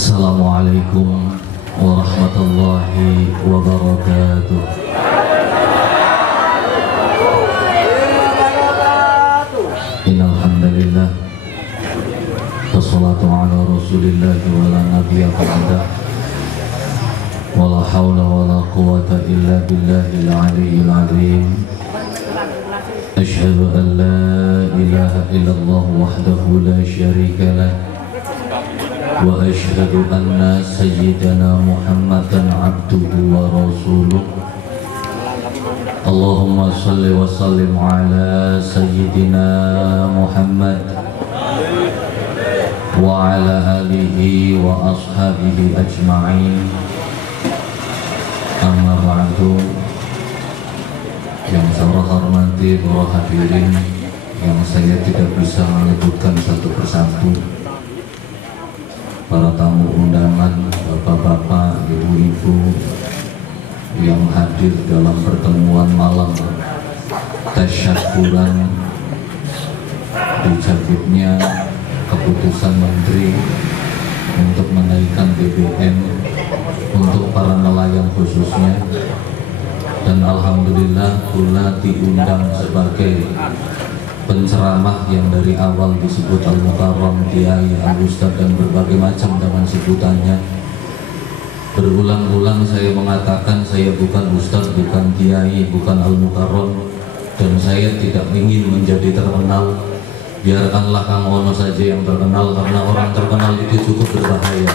Assalamualaikum warahmatullahi wabarakatuh. Innal hamdalillah wassalatu ala rasulillah wa la nabiyya ba'da wa la hawla wa la quwwata illa billahil aliyyil azim. Asyhadu an la ilaha illallah wahdahu la syarika lah wa asyhadu anna sayyidana Muhammadan abduhu wa rasuluh. Allahumma salli wa sallim ala sayyidina Muhammad wa ala alihi wa ashabihi ajma'in. Amma ba'du. Yang saya hormati para hadirin yang saya tidak bisa menyebutkan satu persatu, para tamu undangan, bapak-bapak, ibu-ibu yang hadir dalam pertemuan malam tasyakuran dicabutnya keputusan menteri untuk menaikkan BBM untuk para nelayan khususnya, dan alhamdulillah pula diundang sebagai penceramah yang dari awal disebut Al-Mukarram, Kiai, Al-Ustadz, dan berbagai macam dengan sebutannya. Berulang-ulang saya mengatakan saya bukan Ustadz, bukan Kiai, bukan Al-Mukarram, dan saya tidak ingin menjadi terkenal. Biarkanlah Kang Ono saja yang terkenal, karena orang terkenal itu cukup berbahaya.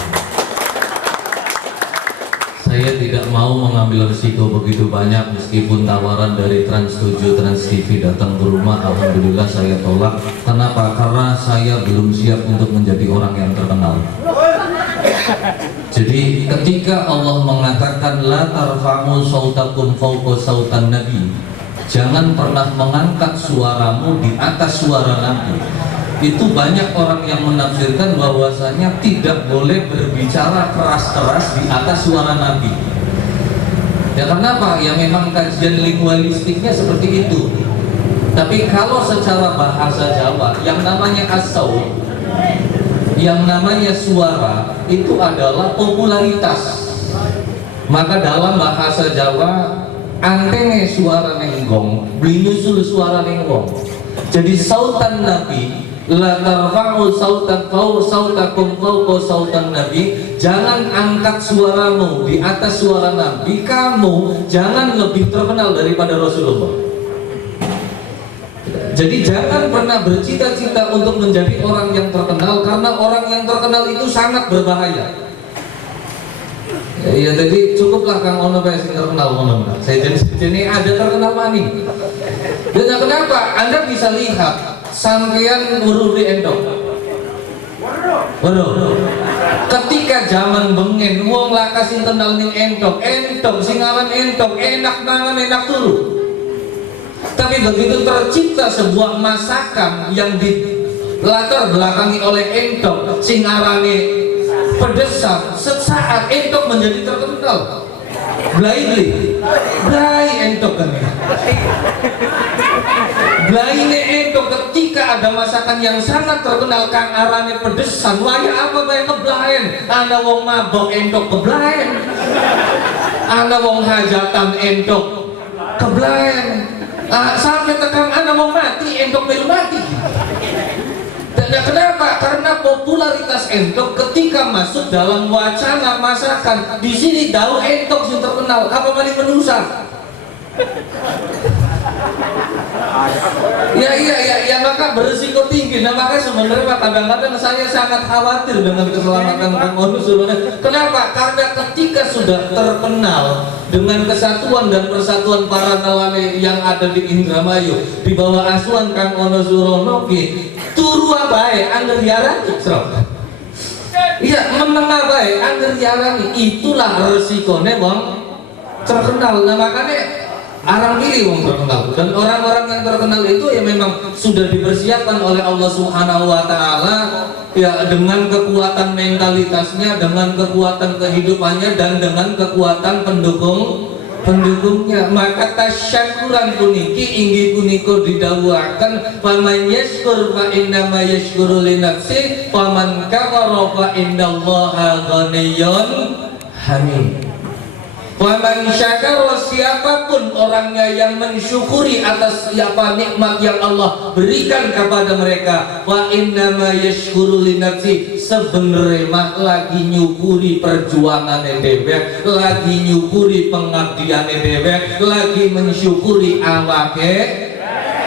Saya tidak mau mengambil risiko begitu banyak, meskipun tawaran dari Trans 7, Trans TV datang ke rumah, alhamdulillah saya tolak. Kenapa? Karena saya belum siap untuk menjadi orang yang terkenal. Jadi ketika Allah mengatakan la tarfa'u sautakum fawqa sautan nabi, jangan pernah mengangkat suaramu di atas suara Nabi, itu banyak orang yang menafsirkan bahwasanya tidak boleh berbicara keras-keras di atas suara Nabi. Ya kenapa? Ya memang kajian linguistiknya seperti itu. Tapi kalau secara bahasa Jawa, yang namanya as-saut, yang namanya suara, itu adalah popularitas. Maka dalam bahasa Jawa, antene suara nenggong, belinyusul suara nenggong. Jadi sautan Nabi, la tarfa'u sautakum fawqa sautan nabi, jangan angkat suaramu di atas suara Nabi. Kamu jangan lebih terkenal daripada Rasulullah. Jadi jangan pernah bercita-cita untuk menjadi orang yang terkenal, karena orang yang terkenal itu sangat berbahaya. Ya jadi cukuplah Kang Ono yang terkenal Ono. Saya jadi ada terkenal mani. Dan kenapa? Anda bisa lihat sampeyan ngururi endok. Waduh. Ketika zaman bengen wong lakas internal ning entok sing aran entok enak mangan enak turu. Tapi begitu tercipta sebuah masakan yang dilatar belakangi oleh entok sing arane pedesan, sesaat entok menjadi terkenal. Blai entok kan. Blaine entok ketika ada masakan yang sangat terkenal kang arane pedesan, waya apa bae ngeblaen. Ana wong mabok entok keblaen. Ana wong hajatan entok keblaen. Sampai tekan ana wong mati entok melu mati. Dan kenapa? Karena popularitas entok ketika masuk dalam wacana masakan, di sini daun entok yang terkenal. Apa mani menusa? Ya maka berisiko tinggi. Nah maka sebenarnya kadang-kadang saya sangat khawatir dengan keselamatan Kang Ono sebenarnya. Kenapa? Karena ketika sudah terkenal dengan kesatuan dan persatuan para nelayan yang ada di Indramayu di bawah asuhan Kang Ono Surono, turu bae angger diarani srok. Iya, menengah bae angger diarani. Itulah resikone wong terkenal. Nah makanya arang pilih wong terkenal, dan orang-orang yang terkenal itu ya memang sudah dipersiapkan oleh Allah Subhanahu wa taala ya, dengan kekuatan mentalitasnya, dengan kekuatan kehidupannya, dan dengan kekuatan pendukung pendukungnya. Maka tasyakuran puniki inggih punika didhawuhaken faman yashkur fa innama yashkuru li nafsi faman kafara fa innallaha ghaniyyun hamid. Faman syakara, siapapun orangnya yang mensyukuri atas siapa nikmat yang Allah berikan kepada mereka, wa innama yashkuru li nafsi, sebenarnya mah lagi nyukuri perjuangannya dewek, lagi nyukuri pengabdiannya dewek, lagi mensyukuri awake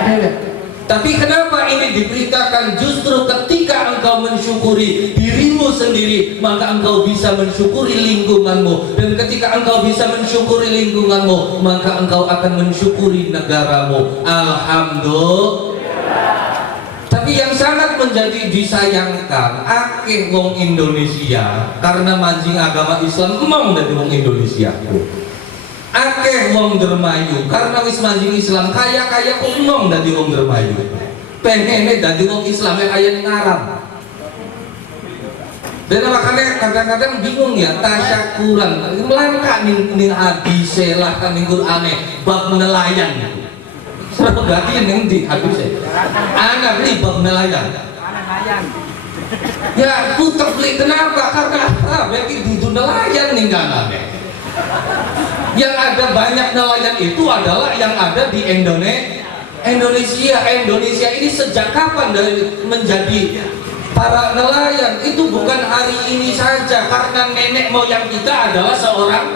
dewek. Tapi kenapa ini diberitakan? Justru ketika engkau mensyukuri dirimu sendiri, maka engkau bisa mensyukuri lingkunganmu. Dan ketika engkau bisa mensyukuri lingkunganmu, maka engkau akan mensyukuri negaramu. Alhamdulillah. Tapi yang sangat menjadi disayangkan, akeh wong Indonesia karena mancing agama Islam emang dari wong Indonesia. Akeh wong dermayu karena wis mancing Islam kaya-kaya kok emang dari wong dermayu. Pengennya dari wong Islam yang kaya ning Arab. Dan makanya kadang-kadang bingung ya, tasyakuran melangkah ning hadise lah kan ning Qur'ane bab nelayan. Berarti yang di hadise. Anak beli bab nelayan. Ya putar beli kenapa? Karena bagi dudu nelayan ning kanane. Yang ada banyak nelayan itu adalah yang ada di Indonesia. Indonesia ini sejak kapan dari menjadi para nelayan? Itu bukan hari ini saja, karena nenek moyang kita adalah seorang.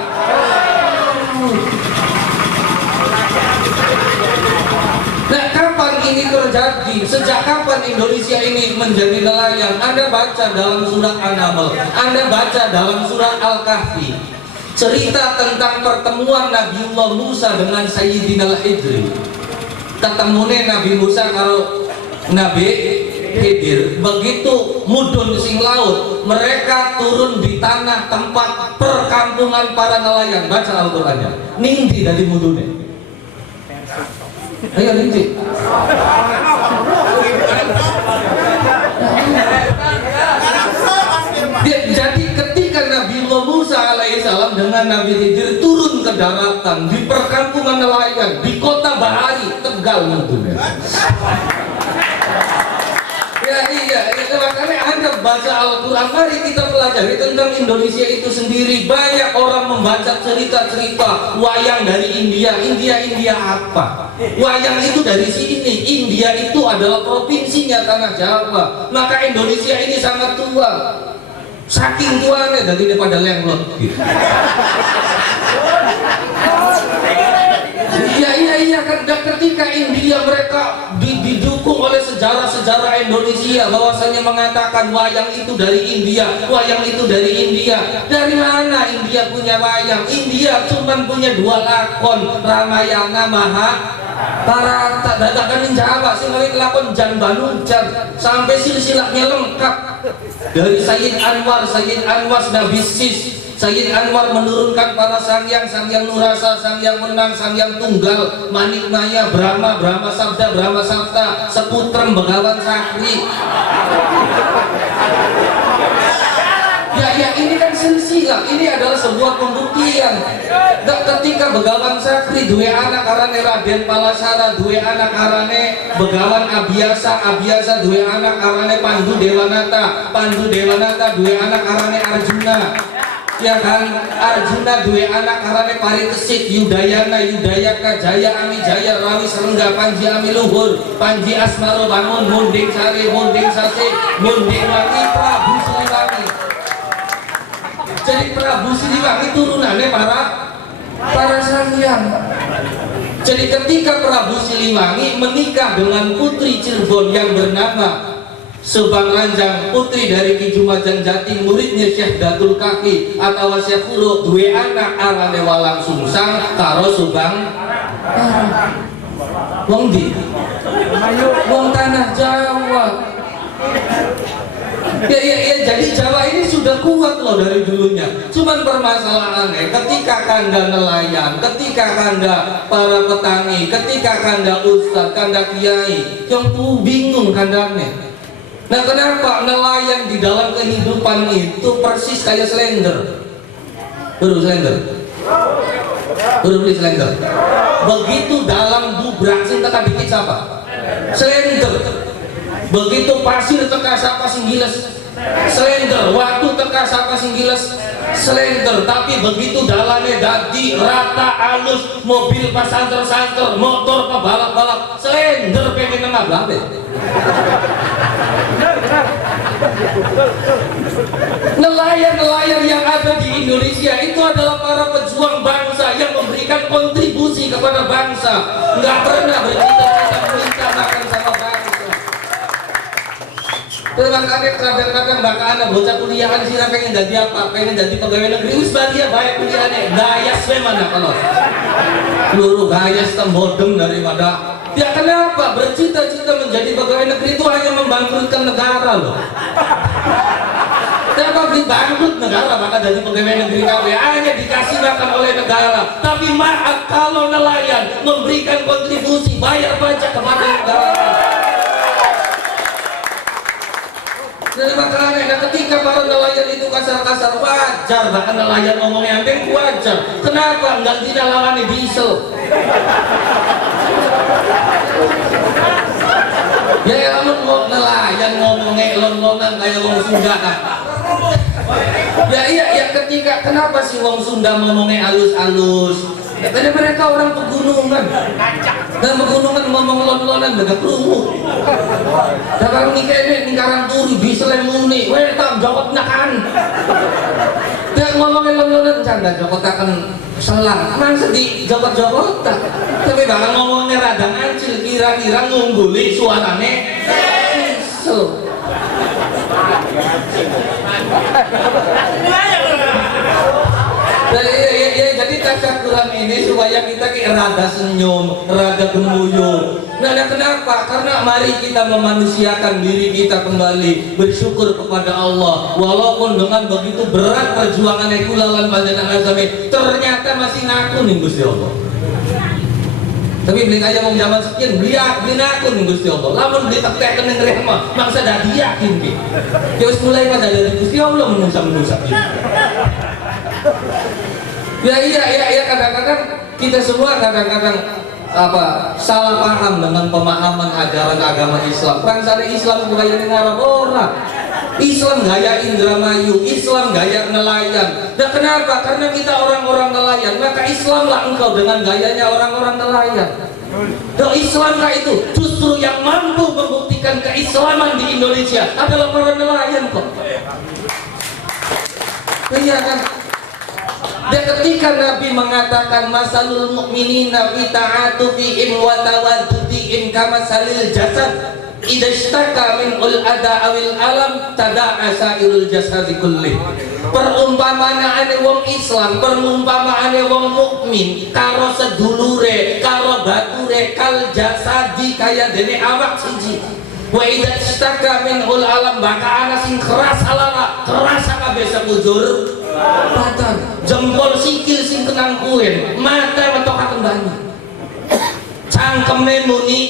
Nah, kapan ini terjadi? Sejak kapan Indonesia ini menjadi nelayan? Anda baca dalam surat An-Naml, Anda baca dalam surat Al-Kahfi, cerita tentang pertemuan Nabiullah Musa dengan Sayyidina Al-Hidri. Ketemunya Nabi Musa kalau Nabi Khidir, begitu mudun sing laut, mereka turun di tanah tempat perkampungan para nelayan. Baca Al-Qur'annya. Ningdi dari mudunnya. Ayo ningdi. Jadi ketika Nabiullah Musa alaihissalam dengan Nabi Khidir turun ke daratan di perkampungan nelayan di kota Bahari, Tegal tentunya. Iya, makanya Anda baca Al-Quran, mari kita pelajari tentang Indonesia itu sendiri. Banyak orang membaca cerita-cerita wayang dari India apa? Wayang itu dari sini. India itu adalah provinsinya Tanah Jawa. Maka Indonesia ini sangat tua. Saking tuanya dari daripada lenglot gitu. Iya kan, ketika India mereka didukung oleh sejarah-sejarah Indonesia bahwasanya mengatakan wayang itu dari India, wayang itu dari India. Dari mana India punya wayang? India cuma punya 2 lakon, Ramayana Mahabharata. Dadakan Jawa sing lakon Jan Banujan sampai silsilahnya lengkap. Dari Sayyid Anwar, Nabi Sis, Sayyid Anwar menurunkan para sangyang Nurasa, sangyang Menang, sangyang Tunggal, Manik Maya, Brahma Sabda, Seputrem, Begawan Sakri. Ya ini kan silsilah, ini adalah sebuah pembuktian. Ketika Begawan Sakri duwe anak arane Raden Palasara, duwe anak arane Begawan Abiasa duwe anak arane Pandu Dewanata duwe anak arane Arjuna. Ya kan, Arjuna duwe anak arane Parikesit, Yudayana, Yudayaka, Jaya Ami Jaya, Rawi Serengga, Panji Ami Luhur, Panji Asmaro Bangun, Munding Sari, Munding Sasi, Munding Wangi, Prabu Siliwangi. Jadi Prabu Siliwangi turunannya para sangyang. Jadi ketika Prabu Siliwangi menikah dengan putri Cirebon yang bernama Subang Ranjang, putri dari Ki Jumajang Jati, muridnya Syekh Datul Kaki atau Syekh Furo, duwe anak arane Walang Sungsang karo Subang. Wong di wong tanah Jawa. Ya, jadi Jawa ini sudah kuat loh dari dulunya. Cuman permasalahannya ketika kanda nelayan, ketika kanda para petani, ketika kanda ustadz, kanda kiai, yang bingung kandanya. Nah, kenapa nelayan di dalam kehidupan itu persis kayak slender? Baru slender. Udah beli slender. Begitu dalam bubrak sing teka dikit siapa? Slender. Begitu pasir teka siapa sing giles? Slender. Waktu teka siapa sing giles? Slender. Tapi begitu dalamnya dadi rata alus, mobil pas santer-santer, motor pas balap-balap, slender pengen nengah blabe. Nelayan-nelayan yang ada di Indonesia itu adalah para pejuang bangsa yang memberikan kontribusi kepada bangsa. Nggak pernah bercita-cita minta makan sama bangsa. Makanya kadang-kadang bakal anak bocah kuliahan sih pengen jadi apa? Pengen jadi pegawai negeri. Wis bahagia baik kuliahnya. Gayas mana kalau? Luruh gayas tembodem daripada. Ya kenapa? Bercita-cita menjadi pegawai negeri itu hanya membangkrutkan negara loh. Kenapa beli bangkrut negara maka jadi pegawai negeri KW hanya dikasih makan oleh negara. Tapi maaf kalau nelayan memberikan kontribusi bayar pajak kepada negara. Jadi makanya ketika para nelayan itu kasar-kasar wajar, bahkan nelayan ngomongnya hampir wajar. Kenapa? Enggak tidak lawan diesel. Ya kamu nelayan ngomongnya lon-lonan kayak wong Sunda kan. Ya ketika kenapa sih wong Sunda ngomongnya halus-halus? Karena mereka orang pegunungan. Dan pegunungan ngomong lon-lonan gak kerungu. Dan kalau nikah ini karang turi bisa lemuni. Weh tak jawab nakan. Dia ngomongin lon-lonan canda jawab akan selang. Mang sedih jawab-jawab tak. Tapi bakal ngomongnya radang ancil kira-kira ngungguli suarane. So. Jadi tasyakuran ini supaya kita rada senyum, rada gemuyung. Nah, kenapa? Karena mari kita memanusiakan diri kita kembali, bersyukur kepada Allah. Walaupun dengan begitu berat perjuangan itu lawan panjenengan azami, ternyata masih ngaku nih Gusti Allah. Tapi beli aja mau zaman sekian, beli aku nih Gusti Allah. Lamun ditektekan yang nerima, mangsa dah diyakin ki. Ya wis mulai pada dari Gusti Allah menusa-menusa. Ya iya kadang-kadang kita semua kadang-kadang salah paham dengan pemahaman ajaran agama Islam. Bangsane Islam gaya ngarap orang. Islam gaya Indramayu, Islam gaya nelayan. Dan kenapa? Karena kita orang-orang nelayan, maka Islamlah engkau dengan gayanya orang-orang nelayan. Dan Islamkah itu justru yang mampu membuktikan keislaman di Indonesia adalah para nelayan kok. Iya kan? Dan ketika Nabi mengatakan masalul mu'minina fi ta'atufihim wa tawaddudihim kamasalil jasad idza ishtaka min adha awil alam tada'a sa'irul jasadi kullih. Perumpamaane wong Islam, perumpamaane wong mukmin karo sedulure, karo bature kal jasadi kaya dene awak siji. Wa idza ishtaka min alam baka ana sing keras alara, keras kabeh sekujur badan, jempol sikil sing kenang kuen, mata metokaken banyu, cangkeme muni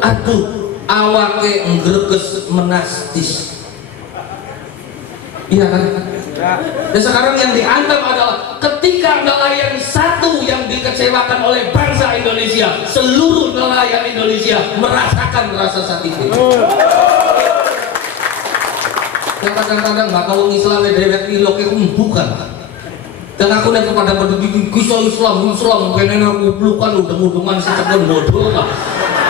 aduh, awake ngreges menastis. Iya kan? Dan sekarang yang dihantam adalah ketika nelayan satu yang dikecewakan oleh bangsa Indonesia, seluruh nelayan Indonesia merasakan rasa sakit itu. Dan kadang-kadang bakal wong Islam dewek pilok bukan. Dan aku nek kepada kisah Islam pengen aku pelukan udang-udangan secekon bodoh lah.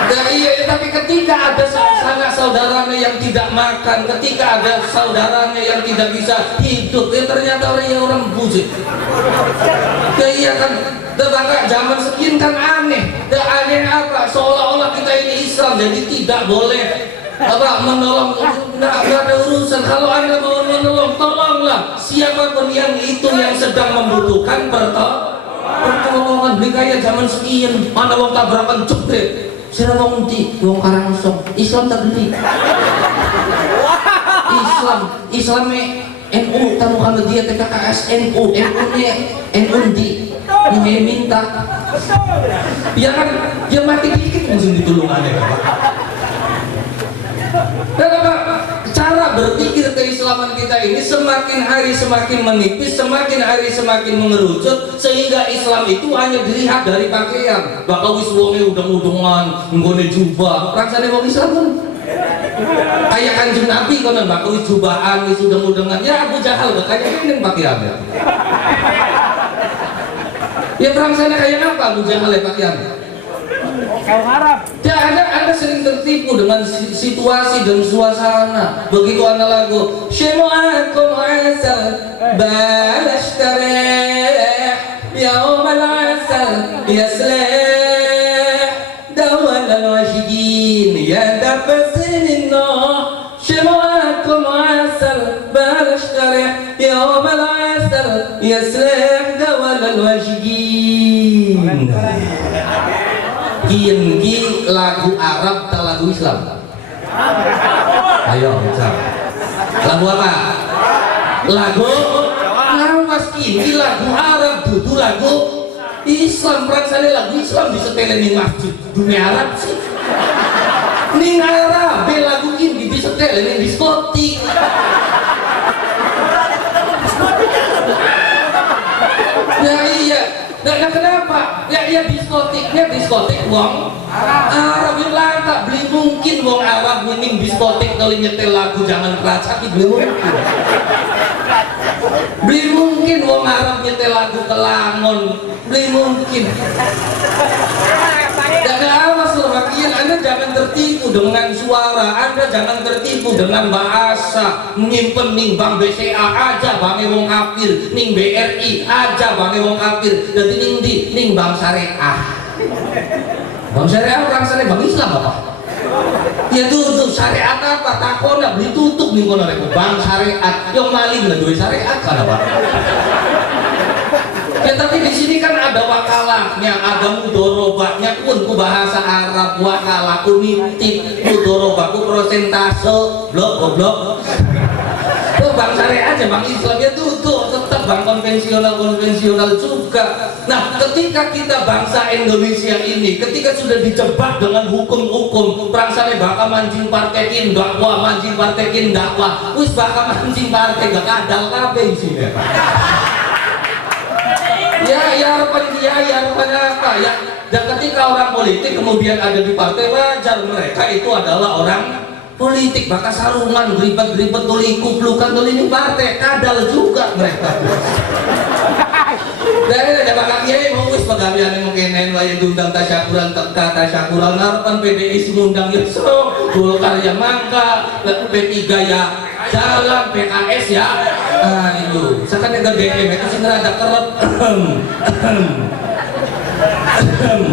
Ya iya, tapi ketika ada sanak saudaranya yang tidak makan, ketika ada saudaranya yang tidak bisa hidup, ya ternyata orang buzik. Ya iya kan, bahkan zaman sekian kan aneh. Dan aneh apa? Seolah-olah kita ini Islam, jadi tidak boleh menolong. Nggak ada urusan. Kalau Anda mau menolong, tolonglah siapapun yang itu yang sedang membutuhkan pertolongan. Beli kayak zaman sekian, mana wong tabrakan cepet. Sira wong di wong Karangsong, Islam tak beli. Islamnya NU tamu Muhammadiyah TKKS NU nya NU di minta. Ya kan, dia mati dikit langsung ditolong aneh. Dan cara Cara berpikir keislaman kita ini semakin hari semakin menipis, semakin hari semakin mengerucut, sehingga Islam itu hanya dilihat dari pakaian. Bakal wis wonge udeng-udengan, nggone jubah, rasane wong Islam kan. Kayak Kanjeng Nabi kono bakal wis jubahan, wis udeng-udengan. Ya Abu Jahal kayak ini pakaiannya. Ya rasane kayak apa Abu Jahal pakaiannya? Kaum Arab. Ya anda sering tertipu dengan situasi dan suasana. Begitu anda lagu Syimu'akum asal balashtarih Yaumal asal yaslih Dawal al-wajidin ya dafasinno Syimu'akum asal balashtarih Yaumal asal yaslih Dawal al-wajidin. Ki lagu Arab atau lagu Islam? Ayo Islam. Lagu apa? Lagu Awas ini lagu Arab, dudu lagu Islam. Perangsane lagu Islam disetelin di masjid dunia Arab sih. Ning Arab lagu ini disetelin di diskotik. Ya iya. Nah kenapa? Ya diskotiknya diskotik wong Arab yang langka. Beli mungkin wong Arab mining diskotik kalau nyetel lagu Jangan Keracak, beli mungkin. Beli mungkin wong Arab nyetel lagu Kelangon, beli mungkin. Dan awas loh makin Anda jangan tertipu dengan suara, Anda jangan tertipu dengan bahasa. Nyimpen ning Bank BCA aja bange wong kafir, ning BRI aja bange wong kafir. Jadi ning Bank Syariah. Bank Syariah orang sana Bank Islam apa? Ya tutup syariat apa? Takona beli tutup nih kono rek Bank Syariat. Yang maling lah duwe syariat kan apa? Ya tapi di sini kan ada wakalahnya, ada mudorobahnya pun ku bahasa Arab, wakalah ku nitip, mudorobah ku prosentase, blok. Tuh Bank Syariat aja, Bank Islam ya tutup, tetap bank konvensional juga. Nah, ketika kita bangsa Indonesia ini, ketika sudah dijebak dengan hukum-hukum, prangsane bakal mancing partai kin dakwah, mancing partai kin dakwah, wis bakal mancing partai gak kadal kabeh sini. Ya harapan apa ya? Dan ketika orang politik kemudian ada di partai, wajar mereka itu adalah orang politik, maka sarungan, geribet tuliku, pelukan tuli ini partai, kadal juga mereka. Dari ada bakal kiai mau wis pegawaian yang mungkin lain diundang tasyakuran tasyakuran harapan PDI ngundang Yusro, Golkar yang mangga, P3 ya jalan, PKS ya. Nah itu, sekarang yang GDM itu sih ngerada kerep.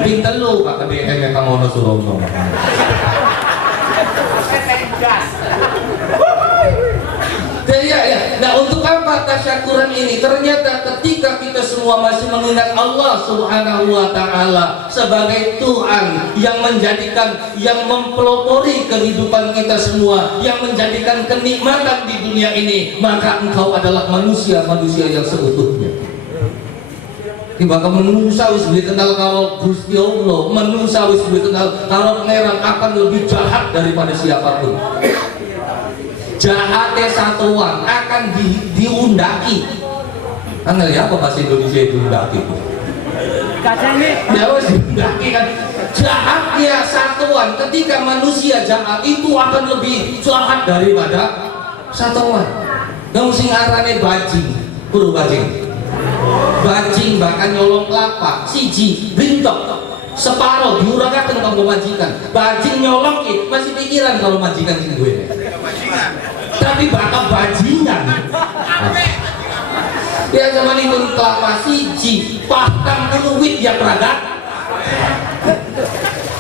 Pinter lu Pak GDM yang kamu mau suruh. Ya. Nah untuk apa tasyakuran ini? Ternyata ketika kita semua masih mengingat Allah Subhanahu wa Ta'ala sebagai Tuhan yang menjadikan, yang mempelopori kehidupan kita semua, yang menjadikan kenikmatan di dunia ini, maka engkau adalah manusia yang seutuhnya. Bahkan manusia wis kenal kalau Gusti Allah, manusia wis kenal kalau pangeran akan lebih jahat daripada siapapun. Jahatnya satuan akan diundaki. Anda lihat apa bahasa Indonesia diundaki? Ya wis diundaki kan. Jahatnya satuan, ketika manusia jahat itu akan lebih jahat daripada satuan. Yang sing arane bajing, kudu bajing. Bajing bahkan nyolong kelapa, siji bintok separuh diurangkan kamu majikan. Bajing nyolong masih pikiran kalau majikan sing gue. Tapi bakal bajingan. Ya zaman itu kelapa siji, patang duit yang peragat.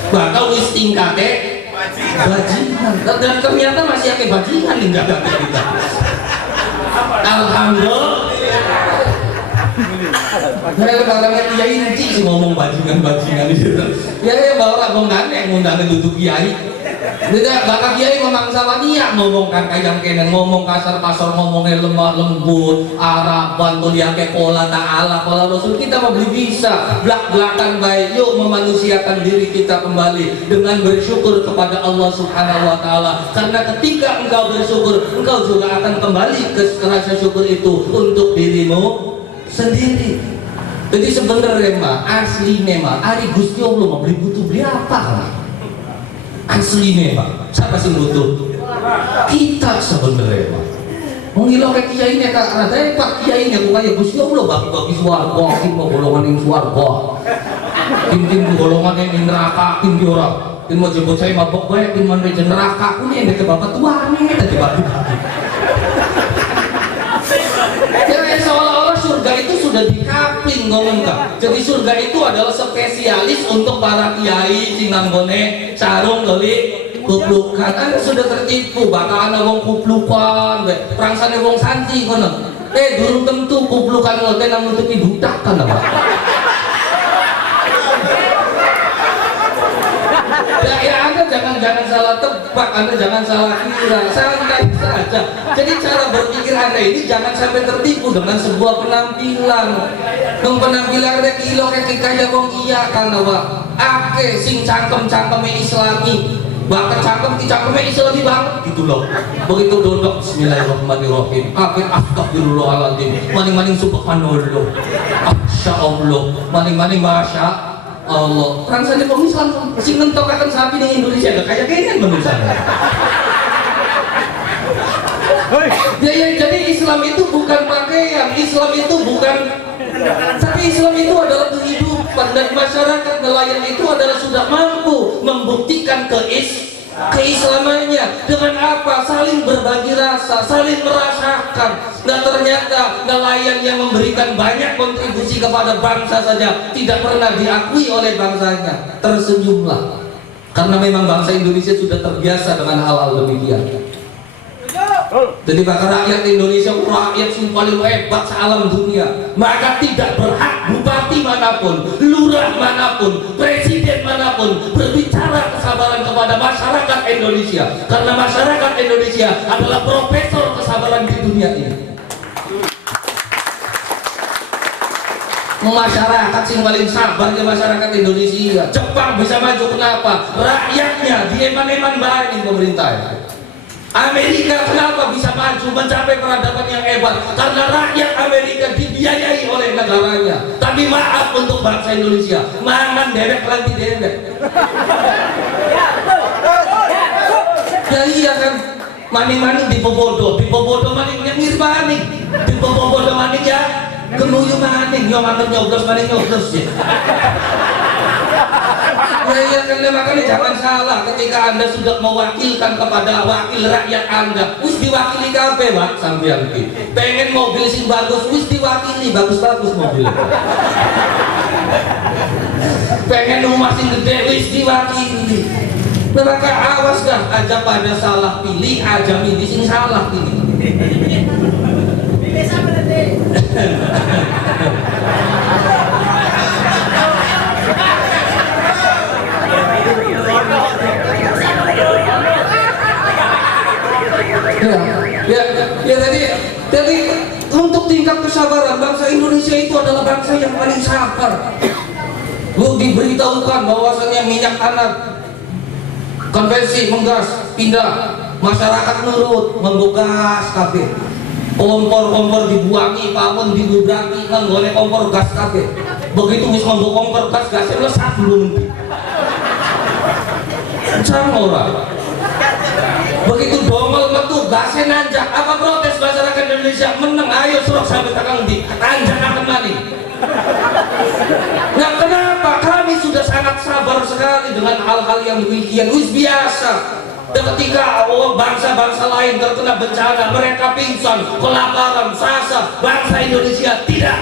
Bakal wis tingkate bajingan. Dan ternyata masih ada bajingan di dalam kita. Alhamdulillah. Mereka katanya kiai inci sih ngomong bajingan gitu. Ya bawa ngundang yang ngundang duduk kiai. Tidak, bakal kiai ngomong sama dia, ngomong kan kayak kene, ngomong kasar-kasar, ngomongnya lemah lembut, Araban, tuliake pola ta'ala, pola Rasul. Kita mau beli bisa, belak-belakan baik. Yuk memanusiakan diri kita kembali dengan bersyukur kepada Allah Subhanahu Wa Taala. Karena ketika engkau bersyukur, engkau juga akan kembali ke rasa syukur itu untuk dirimu sendiri. Jadi sebenarnya mah, aslinya mah, Ari Gusti Allah mau beli apa lah? Aslinya Pak, siapa sih butuh? Kita sebenarnya Pak. Mengilau ke kiai ini kak, ada Pak kiai ini kayak Gusti Allah bagi suarga, kim mau golongan yang suarga, kim golongan yang neraka, kim orang, kim mau jemput saya mabok baik, kim mau meja neraka, aku nih yang dekat bapak tua nih tadi bagi. Jadi seolah-olah surga itu sudah dikapling ngomong kak. Jadi surga itu adalah spesialis untuk para kiai sing nanggone sarung kali kuplukan. Anda sudah tertipu, bakal ana wong kuplukan, prangsane wong santi kono. Durung tentu kuplukan ngoten nang nutupi budak kan apa. Ya Anda jangan salah tebak, Anda jangan salah kira, santai saja. Jadi cara berpikir Anda ini jangan sampai tertipu dengan sebuah penampilan. Dong penampilan ada kilo kayak wong iya kan apa? Ake sing cangkem-cangkeme Islami, bahkan cangkeme Islami banget gitu loh. Begitu dodok Bismillahirrahmanirrahim. Ake astagfirullahaladzim. Maning-maning subhanallah. Masyaallah. Maning-maning masya Allah, kan saja kok Islam sing nentokaken sapi di Indonesia gak kayak kene menurut saya. Ya, jadi Islam itu bukan pakaian, Islam itu bukan, tapi Islam itu adalah kehidupan dan masyarakat nelayan itu adalah sudah mampu membuktikan keislamannya dengan apa? Saling berbagi rasa, saling merasakan. Nah ternyata nelayan yang memberikan banyak kontribusi kepada bangsa saja tidak pernah diakui oleh bangsanya. Tersenyumlah, karena memang bangsa Indonesia sudah terbiasa dengan hal-hal demikian. Jadi bahkan rakyat Indonesia rakyat yang paling hebat sealam dunia, maka tidak berhak bupati manapun, lurah manapun, presiden manapun berbicara kesabaran kepada masyarakat Indonesia, karena masyarakat Indonesia adalah profesor kesabaran di dunia ini. Masyarakat yang paling sabar ke masyarakat Indonesia. Jepang bisa maju kenapa? Rakyatnya dieman-eman baik pemerintah. Amerika kenapa bisa maju mencapai peradaban yang hebat? Karena rakyat Amerika dibiayai oleh negaranya. Tapi maaf untuk bangsa Indonesia, mangan derek lagi derek. Ya iya kan, maning-maning dipobodo maning mirip maning, dipobodo maning ya, kenuyu maning, yang mangan nyoblos maning nyoblos ya. Ya kan, makanya jangan salah ketika Anda sudah mewakilkan kepada wakil rakyat Anda, wis diwakili kabeh Pak sampeyan iki. Pengen mobil sing bagus wis diwakili, bagus-bagus mobil. Pengen rumah sing gede wis diwakili. Maka awas dah, aja pada salah pilih, aja milih sing salah pilih. Bisa berarti. Ya jadi untuk tingkat kesabaran bangsa Indonesia itu adalah bangsa yang paling sabar. Lu diberitahukan bahwasanya minyak tanah konvensi menggas pindah, masyarakat nurut menggas kabeh. Kompor dibuangi, pawon dibubraki, nggone kompor gas kabeh. Begitu wis nganggo kompor gas gasnya melesat dulu nanti. Sang ora. Begitu dongol metu gasnya nanjak, apa protes masyarakat Indonesia? Menang, ayo serok sampai takang di nanjak akan mani. Nah kenapa? Kami sudah sangat sabar sekali dengan hal-hal yang demikian, wis biasa. Dan ketika bangsa-bangsa lain terkena bencana, mereka pingsan, kelaparan, frasa, bangsa Indonesia tidak.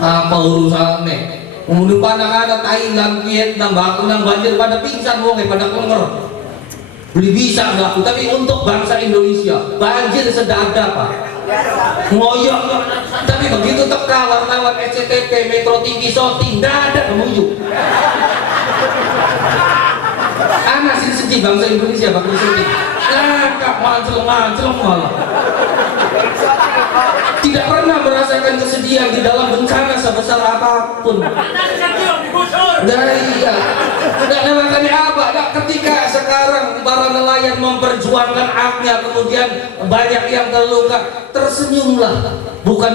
Apa urusannya? Kemudian anak-anak Thailand, Vietnam, nang banjir pada pingsan, pada kelengar. Beli bisa melaku, tapi untuk bangsa Indonesia banjir sedada Pak, ngoyok. Tapi begitu teka wartawan SCTV, Metro TV, Shooting, tidak ada kemujuk. Anak sih sedih bangsa Indonesia bakal sedih. Ngakak macel-macel malah. Tidak pernah merasakan kesedihan di dalam bencana sebesar apapun. Nah iya. Nah, makanya apa? Nah, ketika sekarang para nelayan memperjuangkan haknya, kemudian banyak yang terluka, tersenyumlah. Bukan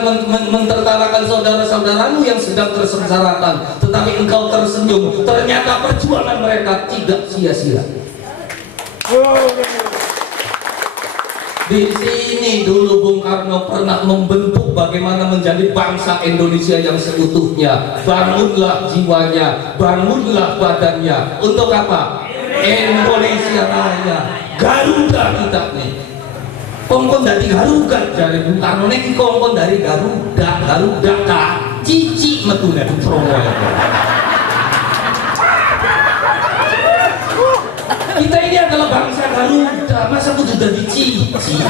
mentertawakan saudara-saudaramu yang sedang tersengsarakan, tetapi engkau tersenyum. Ternyata perjuangan mereka tidak sia-sia. Di sini dulu Bung Karno pernah membentuk bagaimana menjadi bangsa Indonesia yang seutuhnya. Bangunlah jiwanya, bangunlah badannya. Untuk apa? Indonesia Raya. Garuda kita nih. Kongkon dari Garuda, dari Bung Karno nih kongkon dari Garuda kah? Cici metune terowongan. Kita ini adalah bangsa Garuda, masa kudu jadi cici?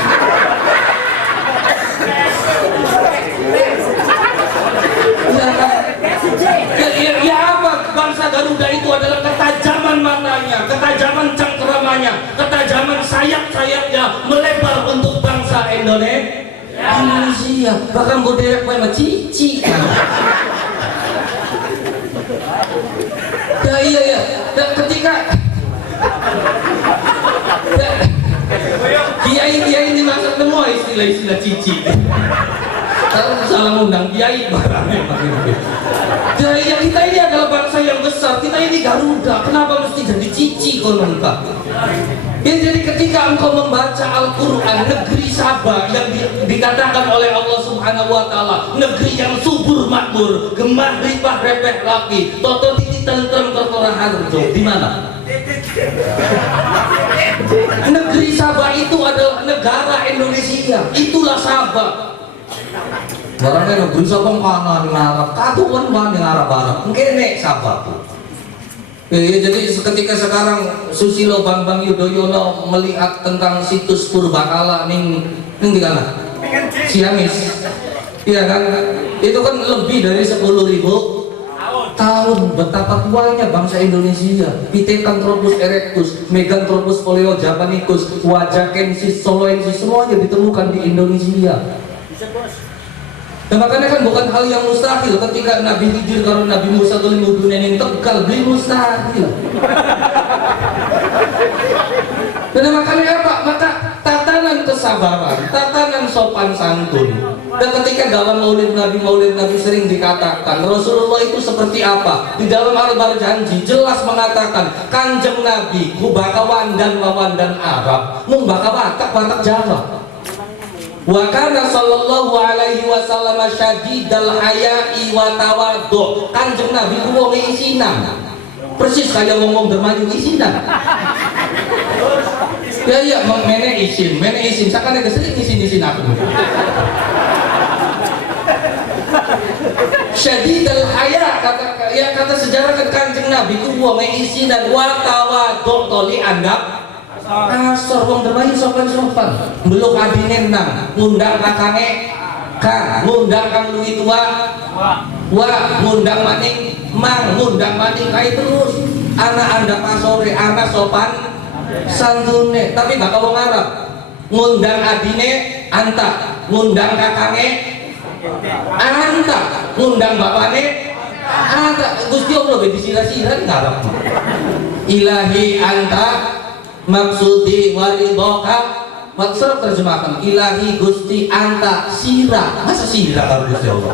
Ya apa? Bangsa Garuda itu adalah ketajaman matanya, ketajaman cengkeramannya, ketajaman sayap-sayapnya melebar untuk bangsa Indonesia. Bahkan budaya kue mah cici. Ya iya. Dan ketika kiai ini masuk semua istilah-istilah cici. Kalau salah ngundang kiai barangnya makin. Jadi kita ini adalah bangsa yang besar. Kita ini Garuda. Kenapa mesti jadi cici konon Pak? Ya, jadi ketika engkau membaca Al-Quran, negeri Sabah yang dikatakan oleh Allah Subhanahu Wa Taala, negeri yang subur makmur, gemah ripah repeh laki, toto titi tentrem kertora harjo, di mana? Negeri Sabah itu adalah negara Indonesia. Itulah Sabah. Barangnya negeri Sabah kanan ngarap, katuan yang ngarap barat. Mungkin nek Sabah tuh. Jadi ketika sekarang Susilo Bambang Yudhoyono melihat tentang situs Purbakala ning di mana? Ciamis. Iya kan? Itu kan lebih dari 10.000 tahun. Betapa tuanya bangsa Indonesia. Pithecanthropus erectus, Meganthropus poleo japanicus, Wajakensis soloensis, semuanya ditemukan di Indonesia. Nah, makanya kan bukan hal yang mustahil ketika Nabi Khidir karo Nabi Musa tuh mudune ning Tegal beli mustahil. Dan makanya apa? Maka tatanan kesabaran, tatanan sopan santun. Dan ketika dalam Maulid Nabi sering dikatakan Rasulullah itu seperti apa? Di dalam Al-Barjanji jelas mengatakan Kanjeng Nabi kubaka wandan wawandan Arab, mung baka Batak Jawa. Wa kana sallallahu alaihi wasallam syadidal haya'i wa tawaddu. Kanjeng Nabi ku wong isinan. Persis kayak ngomong dermayu isinan. Ya mene isin. Sakane kesini isin aku. Syadidal haya kata sejarah kan Kanjeng Nabi ku wong isinan wa tawaddu toli andap asor wong dermayu sopan-sopan beluk adine nang ngundang kakange kang ngundang kang luwih tua ngundang maning mang ngundang maning kae terus anak anda pasore anak sopan santune tapi bakal wong Arab ngundang adine anta ngundang kakange anta ngundang bapane anta Gusti Allah be disira-sira ngarep ilahi anta maksudi waridoka. Maksud terjemahkan ilahi Gusti anta sirah. Masa sirah kalau Gusti Allah?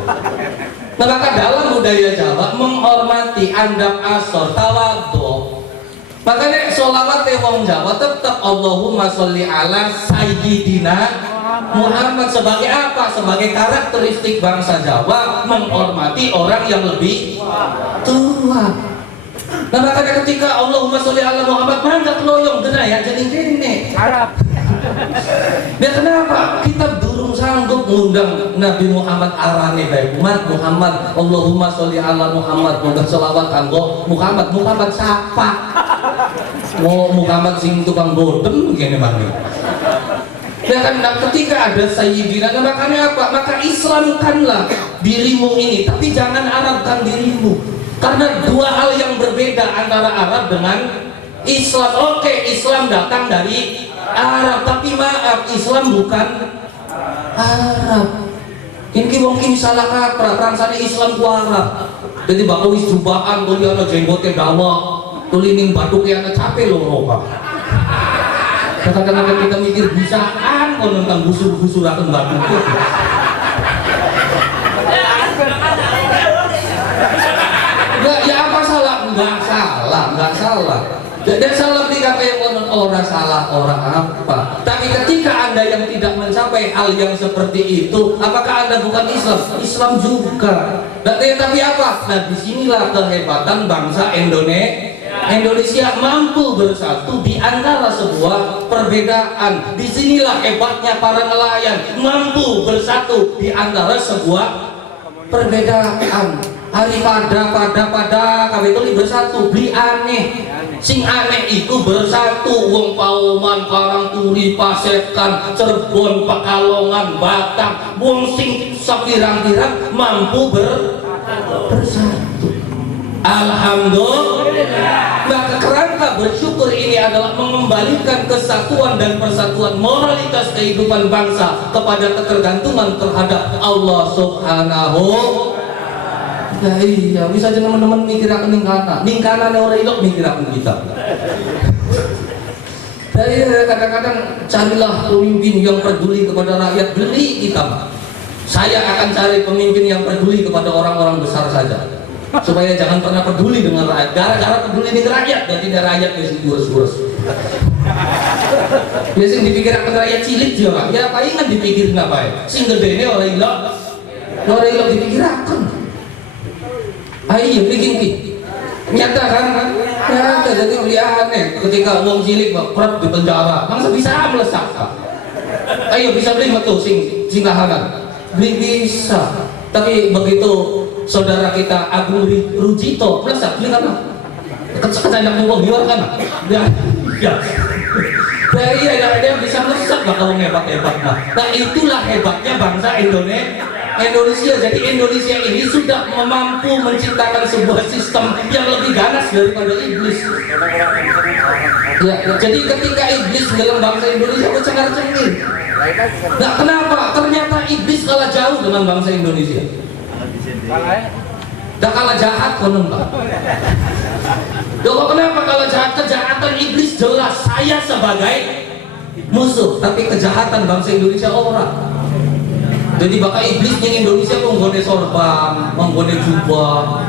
Nah, maka dalam budaya Jawa menghormati andap asor tawadhu. Makanya sholawat wong Jawa tetap Allahumma sholli ala sayyidina Muhammad. Sebagai apa? Sebagai karakteristik bangsa Jawa menghormati orang yang lebih tua. Nah, makanya ketika Allahumma sholli ala Muhammad mangga keloyong genah ya jadi kene Arab. Ya kenapa? Kita durung sanggup ngundang Nabi Muhammad arane bae umat Muhammad. Allahumma sholli ala Muhammad. Moga selawat kanggo Muhammad. Muhammad siapa? Mau Muhammad sing tukang bodem ngene mangga. Ya kan, nah, ketika ada sayyidina, nah, makanya apa? Maka Islamkanlah dirimu ini, tapi jangan Arabkan dirimu. Karena dua hal yang berbeda antara Arab dengan Islam, oke, Islam datang dari Arab, tapi maaf, Islam bukan Arab. Ini mungkin salah kaprah, rangsane Islam ku Arab. Jadi bakal wis jubaan, tuli ana jenggote dawa, tuli ning bathuk ana capek lho kok. Kadang-kadang kita mikir bisaan kono nang busur-busuraken bathuk. Enggak, ya apa salah? Enggak salah. Dan salah dikata yang konon orang salah orang apa. Tapi ketika Anda yang tidak mencapai hal yang seperti itu, apakah Anda bukan Islam? Islam juga. Tapi apa? Nah, disinilah kehebatan bangsa Indonesia mampu bersatu di antara sebuah perbedaan. Disinilah hebatnya para nelayan mampu bersatu di antara sebuah perbedaan. Hari pada kami itu bersatu, beli aneh. Sing aneh itu bersatu. Wong Pauman, Karangturi, Pasekan, Cirebon, Pekalongan, Batam, wong sing sapirang-pirang mampu bersatu. Alhamdulillah. Maka kerangka bersyukur ini adalah mengembalikan kesatuan dan persatuan moralitas kehidupan bangsa kepada ketergantungan terhadap Allah Subhanahu. Ya iya, bisa aja teman-teman mikirakan ningkana orang ilok mikirakan kita. Jadi kadang-kadang carilah pemimpin yang peduli kepada rakyat, beli kita. Saya akan cari pemimpin yang peduli kepada orang-orang besar saja, supaya jangan pernah peduli dengan rakyat. Gara-gara peduli dengan rakyat dan tidak rakyat biasanya urus-urus. Biasanya dipikirkan rakyat cilik juga, ya palingan dipikirin apa ya? Sing gede ini orang ilok dipikirkan. Ayo bikin nyata kan? Nyata, jadi beli aneh ketika uang cilik kerap di penjara, masa bisa melesak? Ayo bisa beli metu sing lahanan, beli bisa. Tapi begitu saudara kita Agung Rujito melesak, beli kan? Kecak-kecak uang biar kan? Ya. Iya, dia bisa melesak bakal hebat-hebat. Nah itulah hebatnya bangsa Indonesia. Jadi Indonesia ini sudah mampu menciptakan sebuah sistem yang lebih ganas daripada iblis. Ya, jadi ketika iblis dalam bangsa Indonesia bercengar-cengir. Nah, kenapa? Ternyata iblis kalah jauh dengan bangsa Indonesia. Dah kalah jahat konon Pak. Kenapa kalah jahat? Kejahatan iblis jelas saya sebagai musuh, tapi kejahatan bangsa Indonesia orang. Jadi bakal iblis di Indonesia menggone sorban, menggone jubah,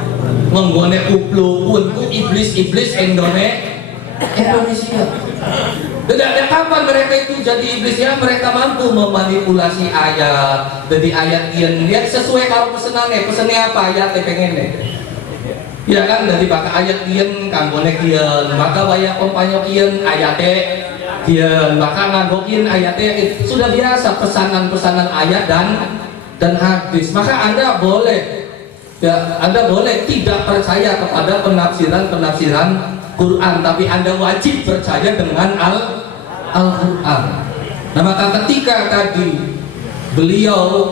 menggone kuplu, untuk iblis Indonesia. Dan kapan mereka itu jadi iblis ya? Mereka mampu memanipulasi ayat. Jadi ayat yang dia sesuai kalau pesennya apa ayat pengen deh. Ya kan, dari bakal ayat kian kanggone kian, maka waya kompanyo kian ayate kian, maka nganggokin ayatnya sudah biasa pesanan-pesanan ayat dan hadis. Maka Anda boleh tidak percaya kepada penafsiran Quran, tapi Anda wajib percaya dengan Al-Quran. Nah, maka ketika tadi beliau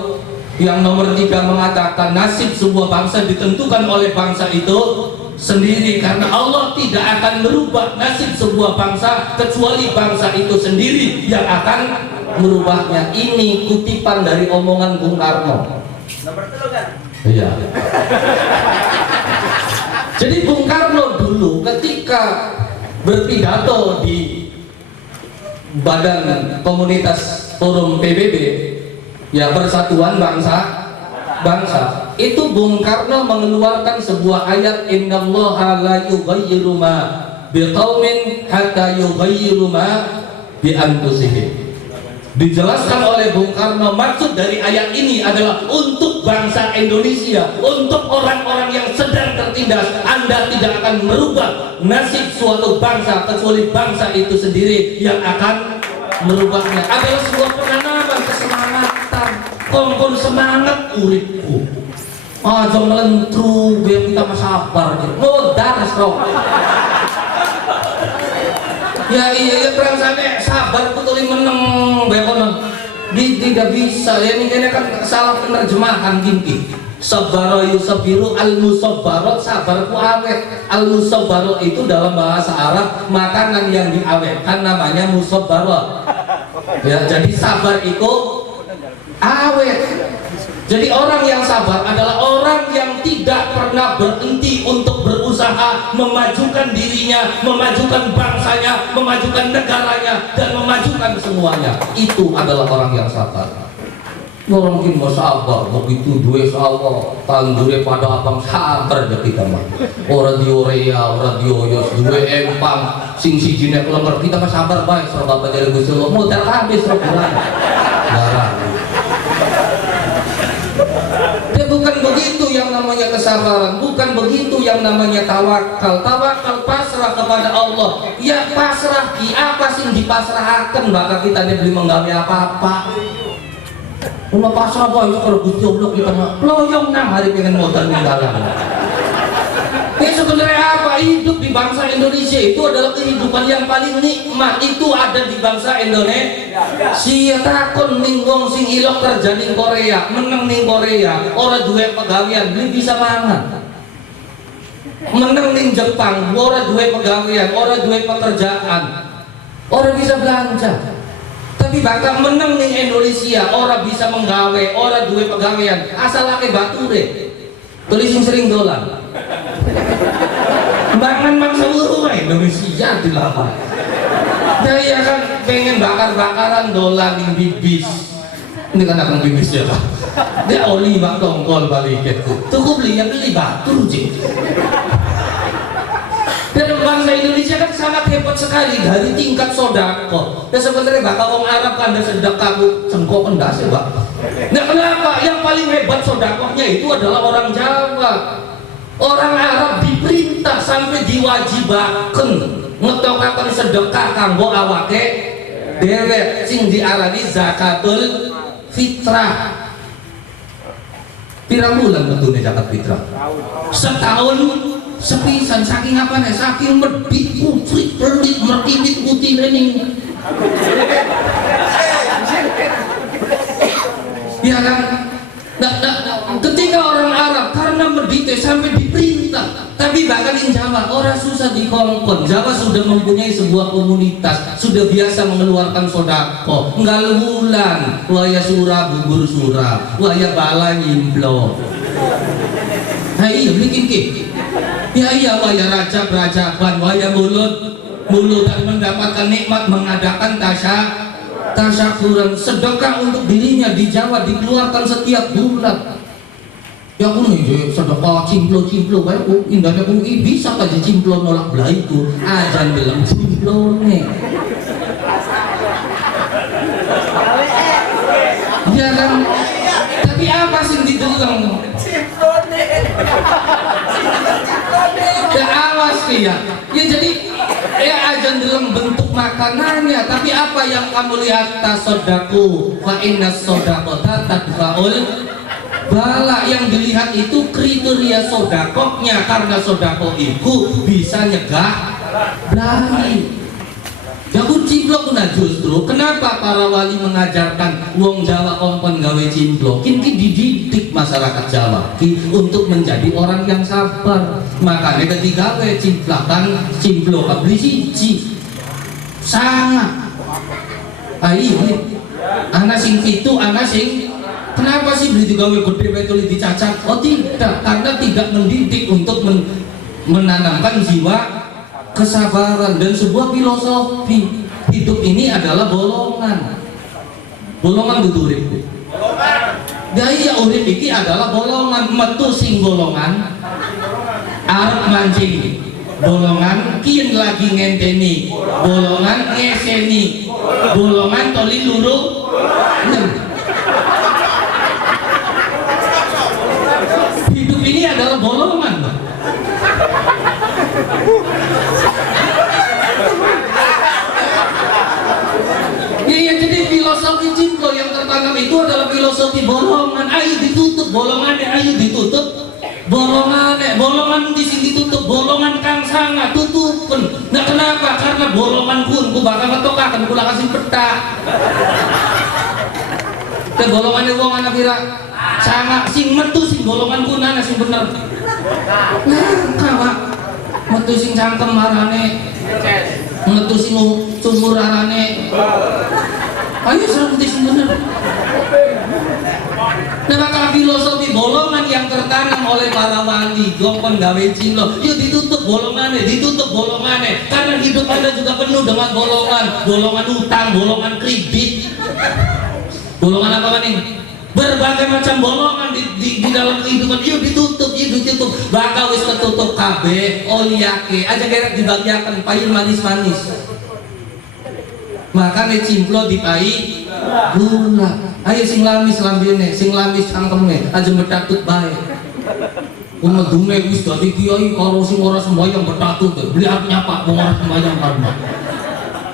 yang nomor 3 mengatakan nasib sebuah bangsa ditentukan oleh bangsa itu sendiri, karena Allah tidak akan merubah nasib sebuah bangsa kecuali bangsa itu sendiri yang akan merubahnya. Ini kutipan dari omongan Bung Karno. Iya. Jadi Bung Karno dulu ketika berpidato di Badan Komunitas Forum PBB, ya Persatuan Bangsa, itu Bung Karno mengeluarkan sebuah ayat, innallaha la yughayyiru ma biqaumin hatta yughayyiru ma bi anfusihim. Dijelaskan oleh Bung Karno, maksud dari ayat ini adalah untuk bangsa Indonesia, untuk orang-orang yang sedang tertindas. Anda tidak akan merubah nasib suatu bangsa kecuali bangsa itu sendiri yang akan merubahnya. Adalah sebuah penanaman kesemangatan, kongkon semangat uripku. Aja melentru biar kita sabar gitu. Modar kau. Ya iya perasaannya sabar betul meneng bekonon. Tidak bisa ya, ini kan salah penerjemahan gini. Sabara yusabiru al-musabbarot, sabarku awet. Al-musabbarot itu dalam bahasa Arab makanan yang diawetkan namanya musabbarot. Ya, jadi sabar itu awet. Jadi orang yang sabar adalah orang yang tidak pernah berhenti untuk berusaha memajukan dirinya, memajukan bangsanya, memajukan negaranya, dan memajukan semuanya. Itu adalah orang yang sabar. Orang mungkin mau sabar, begitu duwe sabar, tanggure pada abang sabar aja kita mah. Orang diorea, orang dioyos, duwe empang, sing siji nek lemper kita mah sabar baik. Serba bapak jadi Gusti Allah, modal habis rebulan. Darah. Ya bukan begitu yang namanya kesabaran, bukan begitu yang namanya tawakal. Tawakal pasrah kepada Allah. Ya pasrah ki apa sih dipasrahkan, maka kita dibeli menggawe apa-apa. Ulah pasrah bae kalau Gusti Allah kita mah loyong nang hari pengen modal ninggalan. Ya sebenarnya apa? Hidup di bangsa Indonesia itu adalah kehidupan yang paling nikmat. Itu ada di bangsa Indonesia. Sia takon ning wong sing ilok kerja ning Korea, meneng ning Korea, ora duwe pegawean, beli bisa mangan. Meneng ning Jepang, ora duwe pegawean, ora duwe pekerjaan, ora bisa belanja. Tapi bakal meneng ning Indonesia, ora bisa menggawe, ora duwe pegawean, asal ake bature. Tulis sing sering dolan. Bangan mangsa buru Indonesia dilawan. Saya kan pengen bakar-bakaran dolan ning bibis. Ini kan akan bibis ya Pak. Dia oli bang tongkol balik itu. Tuh beli yang beli batu jing. Dan bangsa Indonesia kan sangat hebat sekali dari tingkat sodako. Dan sebenarnya bakal orang Arab kan ada sedekah cengkok endas ya Pak. Nah kenapa? Yang paling hebat sodakohnya itu adalah orang Jawa. Orang Arab diperintah sampai diwajibkan ngetokaken sedekah kanggo awake dhewe sing diarani zakatul fitrah. Pirang bulan betulnya zakat fitrah? Setahun sepisan. Saking apa nih? Saking medit, putri, pelit, merkibit, putih rening. Ya kan? Ketika orang Arab karena medite sampai diperintah, tapi bahkan di Jawa orang susah dikongkon. Jawa sudah mempunyai sebuah komunitas, sudah biasa mengeluarkan sodako, nggal bulan, waya surah bubur surah, waya bala nyimplo. Hai bikin ki, ya iya waya rajab-rajaban, waya mulut dan mendapatkan nikmat mengadakan tasyakuran. Sedekah untuk dirinya di Jawa dikeluarkan setiap bulan. Ya aku nih sedekah cimplo baik indahnya UI bisa aja cimplo nolak belaiku ajan bilang cimplo nih. Ya kan, tapi apa sih dideleng? Ya awas ya. Ya jadi ya ajan dalam bentuk makanannya, tapi apa yang kamu lihat? Tasodaku fa inna sodakota tadfaul bala. Yang dilihat itu kriteria sodakoknya, karena sodako itu bisa nyegah belai. Jago cimplok nah justru kenapa para wali mengajarkan wong Jawa kongkon gawe cimplok? Kini dididik masyarakat Jawa untuk menjadi orang yang sabar. Makanya ketika gawe cimplok beli siji sangat. Ayo, anak sing itu anak sing. Kenapa sih beli gawe gede betul dicacat? Oh tidak, karena tidak mendidik untuk menanamkan jiwa kesabaran dan sebuah filosofi. Hidup ini adalah bolongan betul urip. Gaya urip ini adalah bolongan. Metu sing bolongan arep mancing bolongan, kian lagi ngenteni bolongan, ngeseni bolongan, toli luru. Hidup ini adalah bolongan. Ya, jadi filosofi cingko yang tertanam itu adalah filosofi bolongan. Ayo ditutup bolongannya, ayo ditutup bolongannya. Bolongan di sini ditutup, bolongan kang sanga tutupin. Nah kenapa? Karena bolongan pun ku bakal ngetokakan, kula kasih peta. Dan bolongannya wong anak kira sama sing metu sing golongan kunana sing bener. Langka Pak. Metu sing cangkem marane. Metu sing sumur arane. Ayo seperti sing bener. Nah maka filosofi golongan yang tertanam oleh para wali gopon gawe cilo, yuk ditutup golongannya, karena hidup Anda juga penuh dengan golongan utang, golongan kredit, golongan apa nih? Berbagai macam golongan di dalam kehidupan, yuk ditutup, bakal wis ketutup KB, oliake, aja gerek dibagiakan, payun manis-manis. Makanya cimplo dipai gula. Ayo sing lamis lambene, sing lamis cangkeme, aja bertatut baik. Dume wis dadi kiai karo sing ora sembahyang bertatut, lihat nyapa wong ora sembahyang karma.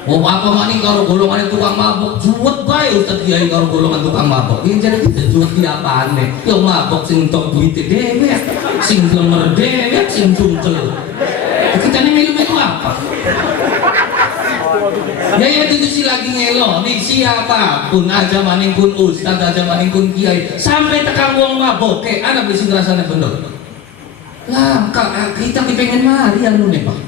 Wong apa maning karo golongan tukang mabok, juwet bae ustaz kiai karo golongan tukang mabok. Iki jadi juwet di apane? Yo mabok sing entuk duite dhewe, sing lemer dhewe, sing cungkel. Kita nih melu-melu apa? Ya itu sih lagi ngelo nih siapapun aja maning pun ustaz aja maning pun kiai sampai tekan wong mabok anak bisa ngerasanya bener lah kita pengen mari anu nih Pak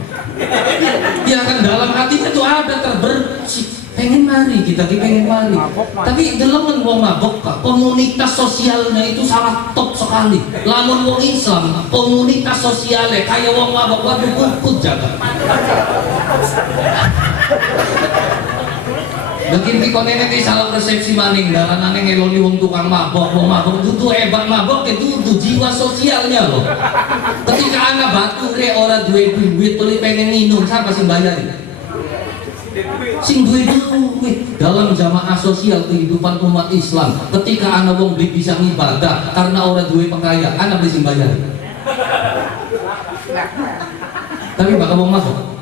ya kan dalam hatinya tuh ada terbersih pengen mari kita pengen mari tapi delengen wong mabok Pak komunitas sosialnya itu sangat top sekali lamun wong Islam komunitas sosialnya kayak wong mabok waduh kukut jaga Mungkin di konten ini salah persepsi maning darah neng ngeloni wong tukang mabok itu hebat mabok itu jiwa sosialnya loh. Ketika anak batu orang duit tuli pengen minum siapa sih bayar? Sing duit dalam jamaah sosial kehidupan umat Islam. Ketika anak wong beli bisa ibadah karena orang duit pekaya, anak beli sing bayar. Tapi bakal wong mabok.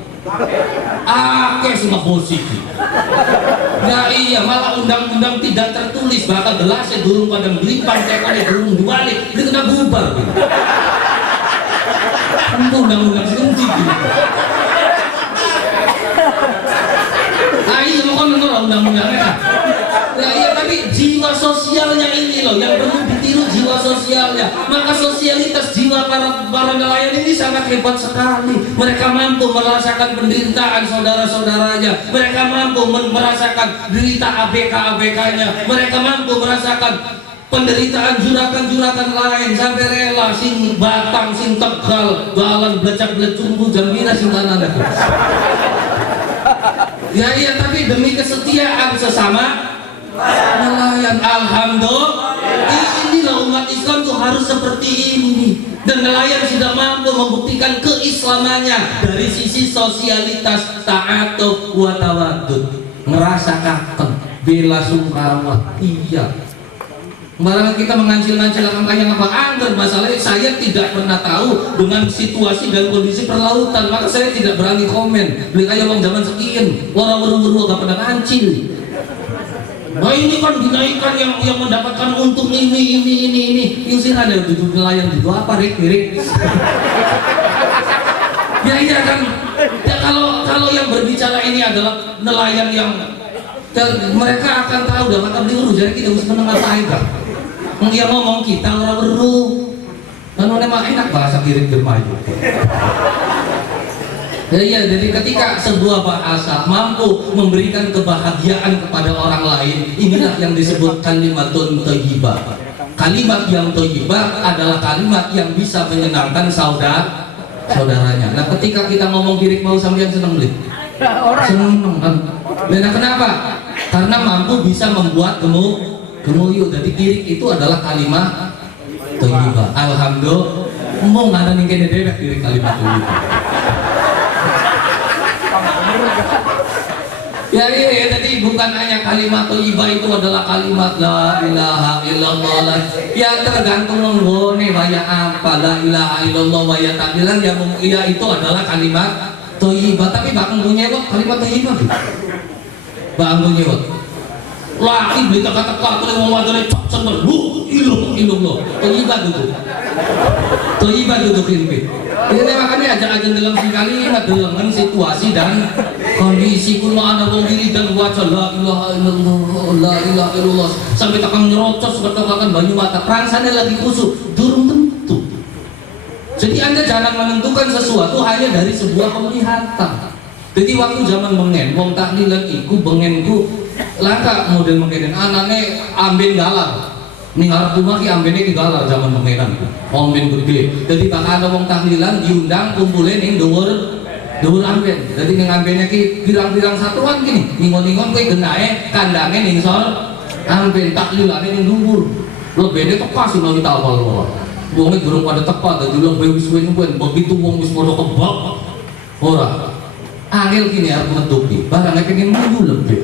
Semua positif. Ya iya malah undang-undang tidak tertulis bakal gelasnya durung pada melimpah cekannya durung dibalik dia kena bubar gitu. Undang-undang senji gitu. Iya mau kan menurut undang-undangnya. Ya iya tapi jiwa sosialnya ini loh yang perlu ditiru jiwa sosialnya. Maka sosialitas jiwa para nelayan ini sangat hebat sekali. Mereka mampu merasakan penderitaan saudara-saudaranya. Mereka mampu merasakan derita ABK-ABK-nya. Mereka mampu merasakan penderitaan juragan-juragan lain sampai rela sing Batang, sing Tegal, jalan belecak-belecung jambina sing kanan. Ya iya tapi demi kesetiaan sesama nelayan alhamdulillah inilah umat Islam tuh harus seperti ini dan nelayan sudah mampu membuktikan keislamannya dari sisi sosialitas ta'atuf wa tawaddud ngerasa kangen bela sungkawa iya barang kita mengancil-ngancil angkanya apa anggar masalahnya saya tidak pernah tahu dengan situasi dan kondisi perlautan maka saya tidak berani komen beli kayak bang zaman sekian orang beru-beru gak pernah ngancil nah ini kan dinaikkan yang mendapatkan untung ini usir ada duduk nelayan itu apa rik ya iya kan ya kalau yang berbicara ini adalah nelayan yang mereka akan tahu dah maka beli urus jadi kita harus menengah faedah dia ngomong kita orang beru kan memang enak bahasa kirim bermaju ya jadi ketika sebuah bahasa mampu memberikan kebahagiaan kepada orang lain inilah yang disebut kalimatun thayyibah kalimat yang thayyibah adalah kalimat yang bisa menyenangkan saudaranya nah ketika kita ngomong kirik mau sampean seneng beli seneng kan nah kenapa? Karena mampu bisa membuat gemuyu jadi kirik itu adalah kalimat thayyibah alhamdulillah mau ngana nih kene dewek kirik kalimat thayyibah ya jadi bukan hanya kalimat thayyibah itu adalah kalimat la ilaha illallah ya tergantung menggone waya apa la ilaha illallah waya takbiran ya itu adalah kalimat thayyibah tapi bakal punya kok kalimat thayyibah bakal punya kok laki beli teka-teka boleh mau madare cok senter ilung lo toiba duduk kimpi ini makanya aja dalam sekali dengan situasi dan kondisi kulo ana wong diri dan waca la ilaha illallah sampai takang nyerocos bertokakan banyu mata rangsane lagi kusuk durung tentu. Jadi Anda jangan menentukan sesuatu hanya dari sebuah penglihatan. Jadi waktu zaman bengen wong taklilan iku bengenku langka model mengen anane amben galar ning arep rumah ki ambene ki galar zaman bengenan amben gede. Jadi bakal ada wong tahlilan diundang kumpulin ning dhuwur amben. Jadi ning ambene ki pirang-pirang satuan gini ningon-ningon kowe genahe kandange ning sor amben tahlilane ning dhuwur. Lebene tepas sing kita awal. Wonge durung pada tepat dadi lho wis begitu wong wis padha kebak. Ora. Angel gini arep metuki, barangnya pengen muyu lebih.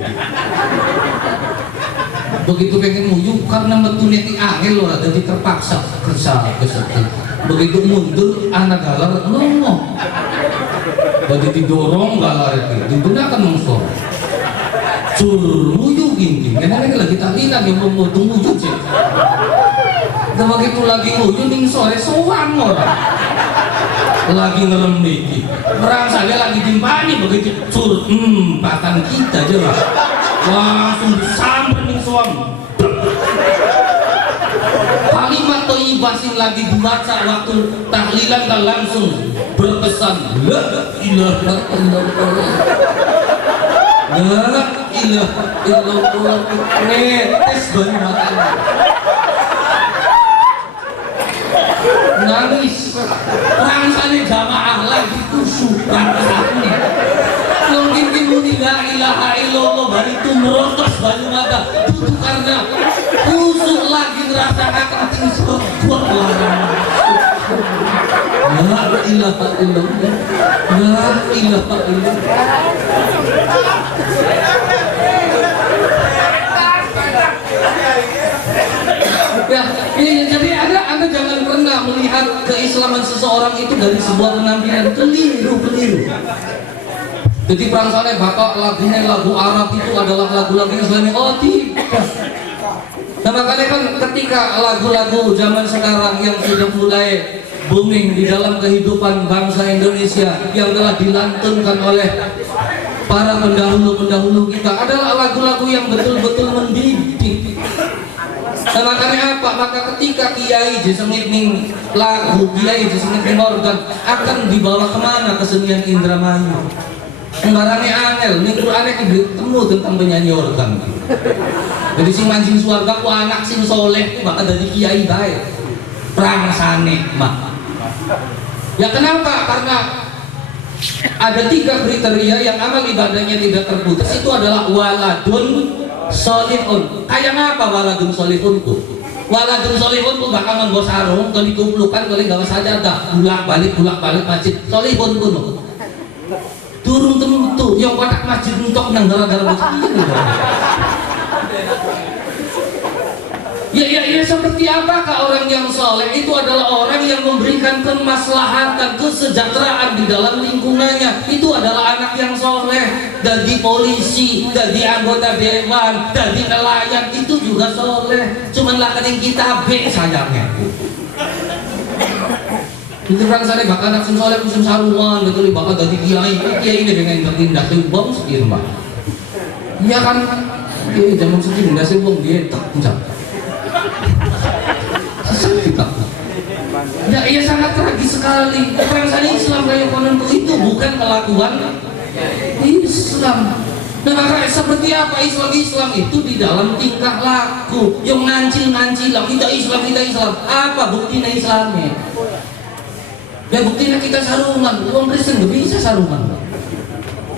Begitu pengen muyu karena metune ti angel ora dadi terpaksa kerja kesepi. Begitu mundur anak galar ngomong. Dadi didorong galar iki, digunakan mungsor. Cur muyu gini, enak lagi tahlilan yang mau tunggu sih. Dan begitu lagi muyu ning sore sowan ora. Lagi ngerem niki merasa dia lagi timpani begitu cur batang kita aja lah langsung disamper nih suami kalimat thayyibah sing lagi dibaca waktu tahlilan kan langsung berpesan la ilaha illallah la ilaha illallah netes banget matanya nangis rangsane jamaah lagi kusuk rangsane mungkin muni la ilaha illallah bari itu merotos banyu mata itu karena kusuk lagi ngerasakan ting sebuah larang la ilaha illallah la ilaha illallah. Ya, jadi Anda jangan pernah melihat keislaman seseorang itu dari sebuah penampilan keliru. Jadi perangsane bapak lagu Arab itu adalah lagu-lagu Islami. Oh tidak. Nah makanya kan ketika lagu-lagu zaman sekarang yang sudah mulai booming di dalam kehidupan bangsa Indonesia yang telah dilantunkan oleh para pendahulu kita adalah lagu-lagu yang betul-betul mendidik. Nah, makanya apa? Maka ketika kiai disengit ning lagu, kiai disengit ning organ akan dibawa kemana kesenian Indramayu? Sembarangnya angel, ning Qur'ane ketemu tentang penyanyi organ. Jadi sing mancing swarga ku anak sing soleh bakal dadi kiai bae. Prangsane mah. Ya kenapa? Karena ada 3 kriteria yang amal ibadahnya tidak terputus. Itu adalah waladun solihun. Kayak apa waladun solihun ku? Waladun solihun ku bakal nganggo sarung, kali kumplukan, kali gawe sajadah, bulak-balik masjid. Solihun ku no. Turun tentu, yang kotak masjid untuk nang gara-gara masjid. Ya seperti apakah orang yang soleh? Itu adalah orang yang memberikan kemaslahatan, kesejahteraan di dalam lingkungannya. Itu adalah anak yang soleh. Dari polisi, dari anggota dewan, dari nelayan, itu juga soleh. Cuman lah kening kita B sayangnya. Itu orang sana bakal anak sing soleh musim sarungan, betul bakal dari kiai ini dengan bertindak tuh bom sekir mbak. Iya kan? Iya zaman segini nggak sih bom dia tak puncak. Ya, ia sangat tragis sekali. Bangsa Islam kayak kononku itu bukan kelakuan Islam. Nah, maka seperti apa Islam itu di dalam tingkah laku. Yang ngancil lah kita Islam. Apa buktinya Islamnya? Ya buktinya kita sarungan. Orang Kristen gak bisa sarungan.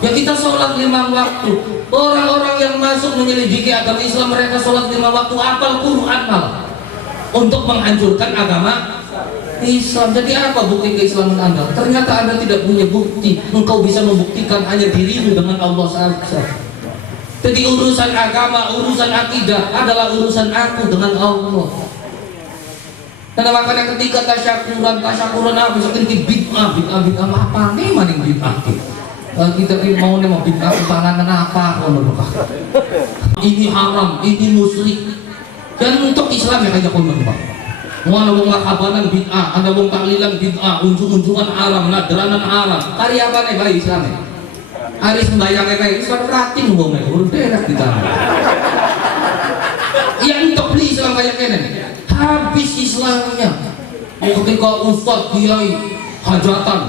Ya kita sholat 5 waktu. Orang-orang yang masuk menyelidiki agama Islam mereka sholat 5 waktu, apal Quran malah untuk menghancurkan agama Islam. Jadi apa bukti keislaman Anda? Ternyata Anda tidak punya bukti. Engkau bisa membuktikan hanya dirimu dengan Allah saja. Jadi urusan agama, urusan akidah adalah urusan aku dengan Allah. Karena makanya ketika tasyakuran apa seperti bid'ah apa nih maning bid'ah. kita mau nih mau bintang panganan apa kono Pak. Ini haram, ini musyrik. Dan untuk Islam ya kayak kono Pak. Mau ada wong lakabanan bid'ah, ada wong taklilan bid'ah, unjung-unjungan haram, nadranan haram. Karya apa nih bayi Islam? Hari sembahyang kayak Islam rating wong nih, udah kita. Yang untuk beli Islam kayak kene, habis Islamnya. Ketika ustadz kiai hajatan,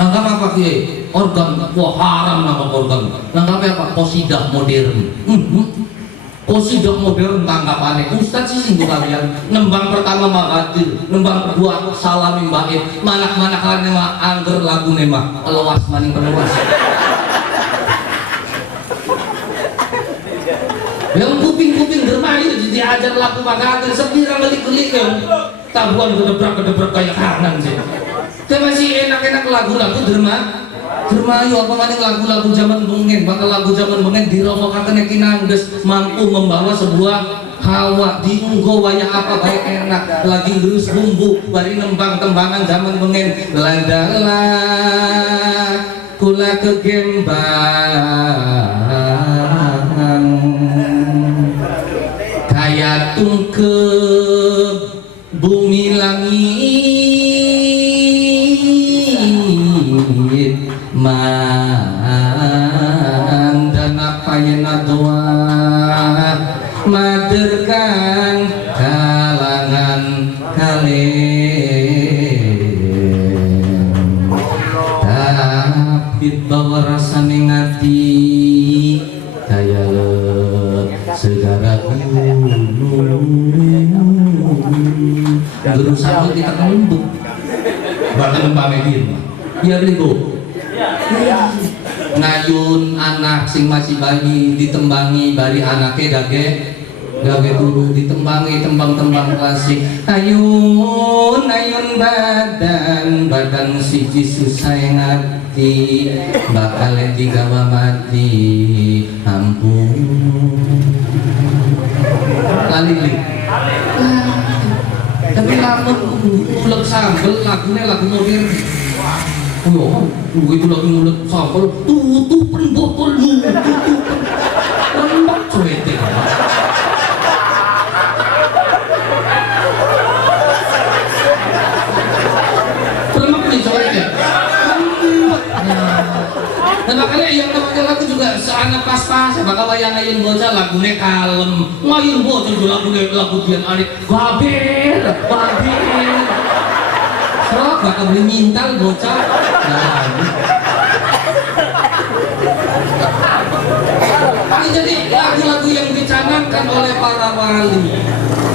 nanggap apa kiai? Organ, wah haram nama organ. Nanggap apa? Qasidah modern. Qasidah modern tanggapannya. Ustadz sih singgung kalian. Nembang pertama Mahathir, nembang kedua Salami Mbahit. Manak-manak kalian mah angger lagu nema. Lewas maning peluas. Yang kuping-kuping dermayu jadi ajar lagu Mahathir sepirang gelik-gelik yang tabuan gedebrak kayak kanan sih. Tapi masih enak-enak lagu-lagu dermayu apa maning lagu-lagu zaman bengen, bakal lagu zaman bengen diromokaken kinangdes mampu membawa sebuah hawa diunggo wayah apa baik enak lagi ngerus bumbu bari nembang tembangan zaman bengen landala kula kegembang kaya tungkep bumi langit mandana payana doa maderkan kalangan kalian tapi bawa rasa ngati daya segara guru sambil kita lembut bahkan pamehin biar libu ngayun anak sing masih bayi ditembangi bari anaknya dage dulu ditembangi tembang-tembang klasik ayun badan siji susah ngati bakal digawa mati ampun lalili tapi lamun ulek sambel lagunya lagu modern. Oh, itu lagi mulut sambel tutupan botolmu lembab cuete lemak nih cuete dan makanya yang namanya lagu juga seanak pas-pas bakal wayang-wayang bocah lagunya kalem ngayun bocah juga lagu Dian Arik babel serok bakal beli mintal bocah ini jadi lagu-lagu yang dicanangkan oleh para wali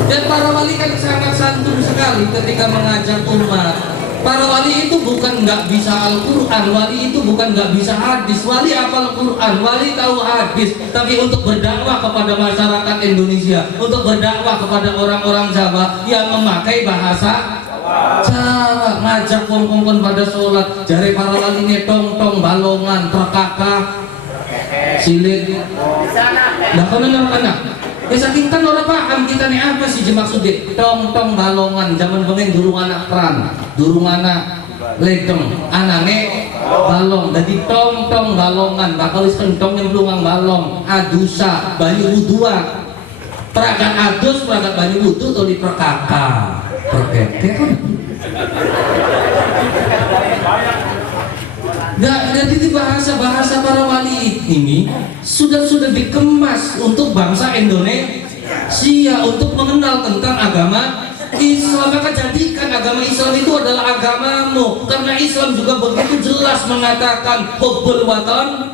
dan para wali kan sangat santun sekali ketika mengajak umat. Para wali itu bukan nggak bisa Al-Quran, wali itu bukan nggak bisa hadis, wali hafal Quran, wali tahu hadis, tapi untuk berdakwah kepada masyarakat Indonesia, untuk berdakwah kepada orang-orang Jawa yang memakai bahasa Jawa, ngajak kongkong pada sholat, jari para wali ini tong-tong balongan, perkaka, silit, dah kena. Ya saking kan orang paham kita nih apa sih maksudnya tong-tong balongan zaman bengen durung anak peran durung anak ledeng anane balong jadi tong-tong balongan bakal kentong yang belum balong adusa banyu wuduan peragat adus peragat banyu wudu atau di perkaka perkeke nah, jadi di bahasa para wali ini sudah dikemas untuk bangsa Indonesia untuk mengenal tentang agama Islam. Maka jadikan agama Islam itu adalah agamamu, karena Islam juga begitu jelas mengatakan hubbul watan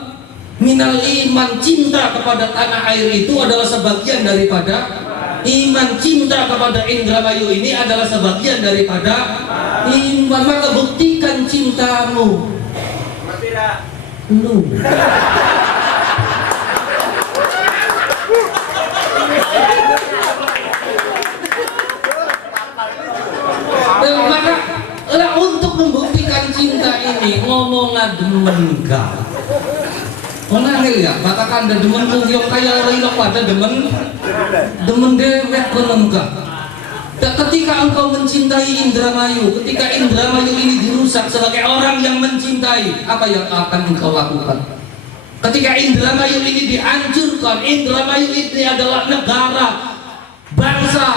minal iman, cinta kepada tanah air itu adalah sebagian daripada iman, cinta kepada Indramayu ini adalah sebagian daripada iman. Maka buktikan cintamu lu maka lah untuk membuktikan cinta ini ngomong demen gak menangil ya katakan ada demen yang kaya orang yang pada demen dewek konon gak Dan ketika engkau mencintai Indramayu, ketika Indramayu ini dirusak sebagai orang yang mencintai, apa yang akan engkau lakukan? Ketika Indramayu ini dihancurkan, Indramayu ini adalah negara, bangsa,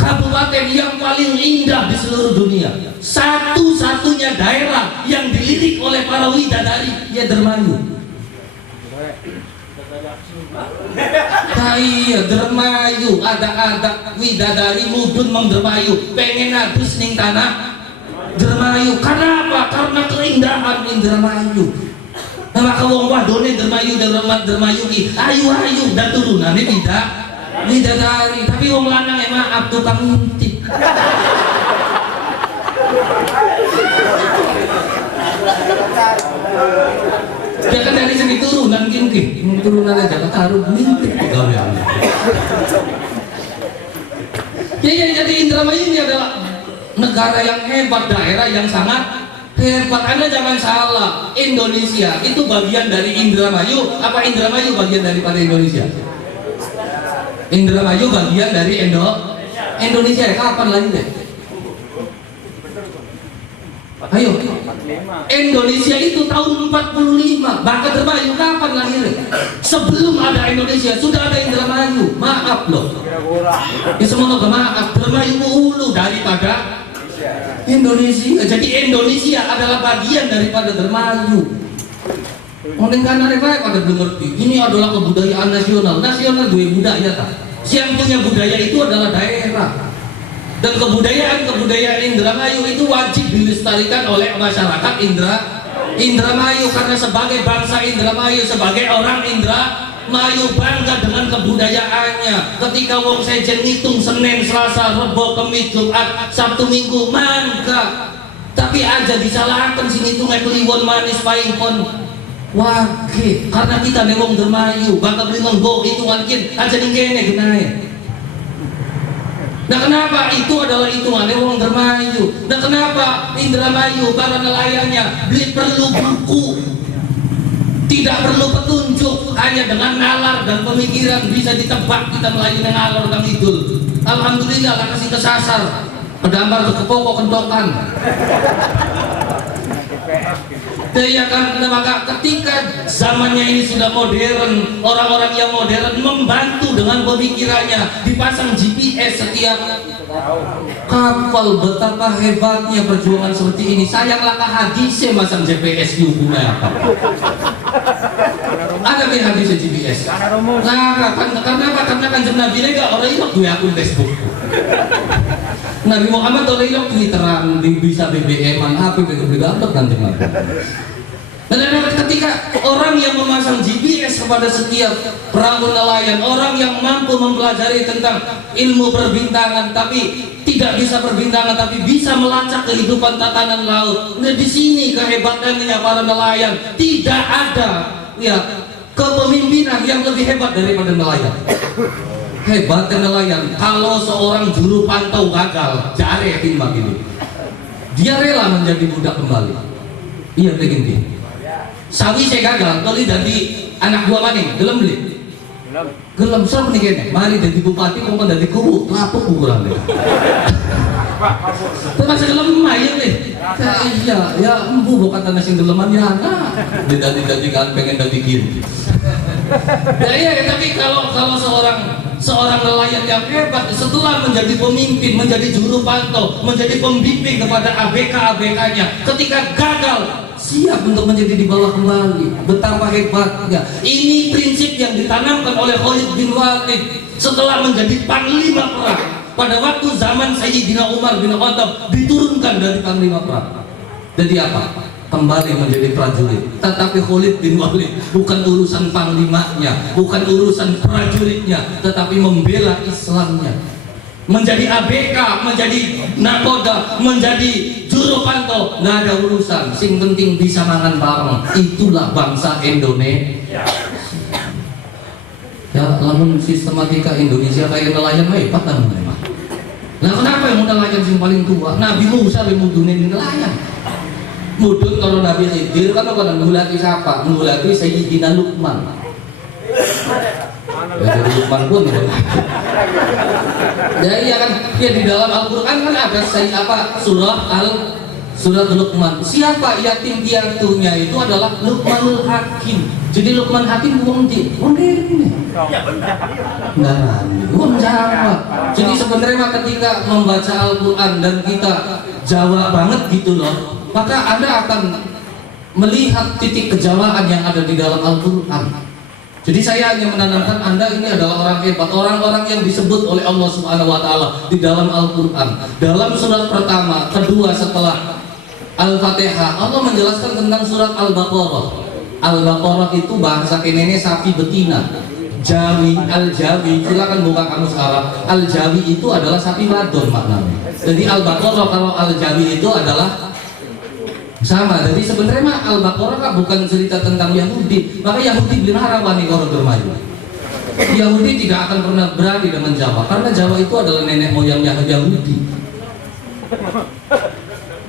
kabupaten yang paling indah di seluruh dunia. Satu-satunya daerah yang dilirik oleh para widadari, ya Indramayu. Iya, Dermayu, ada widadari mudun Dermayu, pengen adus ning tanah Dermayu. Kenapa? Karena keindahan Indramayu. Nah, maka wong wadone Dermayu ki ayu-ayu dan turunane widadari. Tapi wong lanang maaf tukang ngintip. Ya kan dari segi turunan gini, turunan aja taruh ngintip gawean. Ya, jadi Indramayu ini adalah negara yang hebat, daerah yang sangat hebat. Anda jangan salah, Indonesia itu bagian dari Indramayu. Apa Indramayu bagian daripada Indonesia? Indramayu bagian dari Indonesia. Kapan lahir deh? Ayo, Indonesia itu tahun 45. Bahkan Indramayu kapan lahir? Sebelum ada Indonesia sudah ada Indramayu. Maaf loh. Ya semoga maaf. Indramayu hulu daripada Indonesia. Jadi Indonesia adalah bagian daripada Indramayu. Mungkin karena mereka pada belum ngerti. Ini adalah kebudayaan nasional. Nasional dua budaya tak. Yang punya budaya itu adalah daerah. Dan kebudayaan Indramayu itu wajib dilestarikan oleh masyarakat Indramayu, karena sebagai bangsa Indramayu, sebagai orang Indramayu bangga dengan kebudayaannya. Ketika wong sejen ngitung Senin, Selasa, Rebo, Kamis, Jumat, Sabtu, Minggu mangga. Tapi aja disalahkan sing ngitungnya kliwon manis paingkon. Wage, karena kita nih wong Indramayu, bakal beli menggo hitungan kin aja ning kene genae. Nah, kenapa itu adalah hitungannya wong Indramayu? Nah, kenapa Indramayu para nelayannya perlu buku, tidak perlu petunjuk, hanya dengan nalar dan pemikiran bisa ditebak kita melayani ngalor kang idul. Alhamdulillah lah kasih kesasar, pedambar ke pokok kentokan. Ya kan, maka ketika zamannya ini sudah modern, orang-orang yang modern membantu dengan pemikirannya, dipasang GPS setiap kapal. Betapa hebatnya perjuangan seperti ini. Sayanglah hadisnya masang GPS di hubungnya apa? Ada nih hadisnya GPS. Nah, karena apa? Karena kan Nabi lega orang itu gue akun Facebook. Nabi Muhammad oleh ilok Twitteran, bisa BBM-an, HP upload nanti nanti. Dan ketika orang yang memasang GPS kepada setiap perahu nelayan, orang yang mampu mempelajari tentang ilmu perbintangan, tapi tidak bisa perbintangan, tapi bisa melacak kehidupan tatanan laut. Nah, di sini kehebatannya para nelayan. Tidak ada ya kepemimpinan yang lebih hebat daripada nelayan. Hebatnya nelayan, kalau seorang juru pantau gagal, jare timbang ini, dia rela menjadi budak kembali. Iya begini. Sawi saya gagal, kali dari anak buah maning, gelem beli. Gelem sok nih kene, mari dari bupati kok dari kubu, lapuk ukuran deh. Termasuk gelem main deh. Iya, ya embu bukan tanah sing geleman ya, nah. Tidak kan pengen dari kiri. Ya iya, tapi kalau seorang nelayan yang hebat setelah menjadi pemimpin, menjadi juru pantau, menjadi pembimbing kepada ABK-ABK-nya, ketika gagal siap untuk menjadi di bawah kembali. Betapa hebatnya. Ini prinsip yang ditanamkan oleh Khalid bin Walid setelah menjadi panglima perang. Pada waktu zaman Sayyidina Umar bin Khattab diturunkan dari panglima perang. Jadi apa? Kembali menjadi prajurit. Tetapi Khalid bin Walid bukan urusan panglimanya, bukan urusan prajuritnya, tetapi membela Islamnya. Menjadi ABK, menjadi nakoda, menjadi juru pantau, nggak ada urusan. Sing penting bisa mangan bareng. Itulah bangsa Indonesia. Ya, lamun sistematika Indonesia kayak nelayan hebat kan memang. Nah, kenapa yang nelayan sing paling tua? Nabi Musa yang mudunin nelayan. Mudun kalau Nabi Khidir kan ngulati siapa? Ngulati Sayyidina Luqman. Ya, jadi Lukman pun ya. Ya iya kan, ya di dalam Al-Quran kan ada surat Luqman. Siapa yatim piatunya itu adalah Luqmanul Hakim. Jadi Luqman Hakim wong di ini. Nah, wong Jawa. Jadi sebenarnya ketika membaca Al-Quran dan kita Jawa banget gitu loh, maka Anda akan melihat titik kejawaan yang ada di dalam Al-Quran. Jadi saya hanya menanamkan Anda ini adalah orang hebat, orang-orang yang disebut oleh Allah Subhanahu wa taala di dalam Al-Qur'an. Dalam surat pertama, kedua setelah Al-Fatihah, Allah menjelaskan tentang surat Al-Baqarah. Al-Baqarah itu bahasa kenene sapi betina. Jawi, Al-Jawi, silakan buka kamus Arab. Al-Jawi itu adalah sapi wadon maknanya. Jadi Al-Baqarah kalau Al-Jawi itu adalah sama. Jadi sebenarnya mah Al-Baqarah bukan cerita tentang Yahudi. Maka Yahudi benar wani orang bermain. Yahudi tidak akan pernah berani dengan Jawa karena Jawa itu adalah nenek moyangnya Yahudi.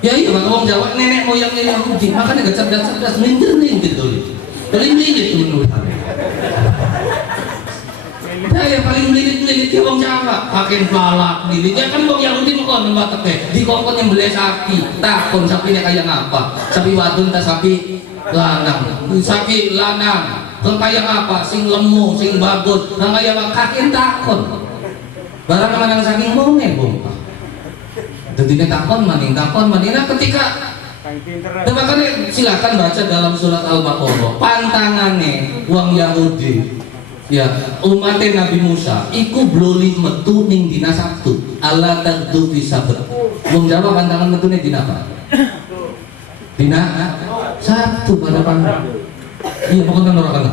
Ya iya, bang orang Jawa nenek moyangnya Yahudi. Makanya gak cerdas-cerdas minggir gitu. Paling melilit menurut saya. Nah, yang paling melilit ya orang Jawa. Pakai pelala, melilit. Ya kan orang Yahudi mau nembak teke. Di kokon yang beli sapi. Takon sapinya kayak apa? Sapi wadon tak sapi lanang. Sapi lanang. Kayak apa? Sing lemu, sing bagus. Nah kayak apa? Kakin takon. Barang mana saking monge bongkah. Tentunya takon maning. Nah ketika makanya silakan baca dalam surat Al-Baqarah. Pantangannya uang Yahudi, ya umat Nabi Musa, iku bloli metu ning dina Sabtu. Allah tagdu fi sabat. Wong Jawa pantangan metune dina apa? Dina Sabtu pada pantangan. Iya pokoknya ora kana.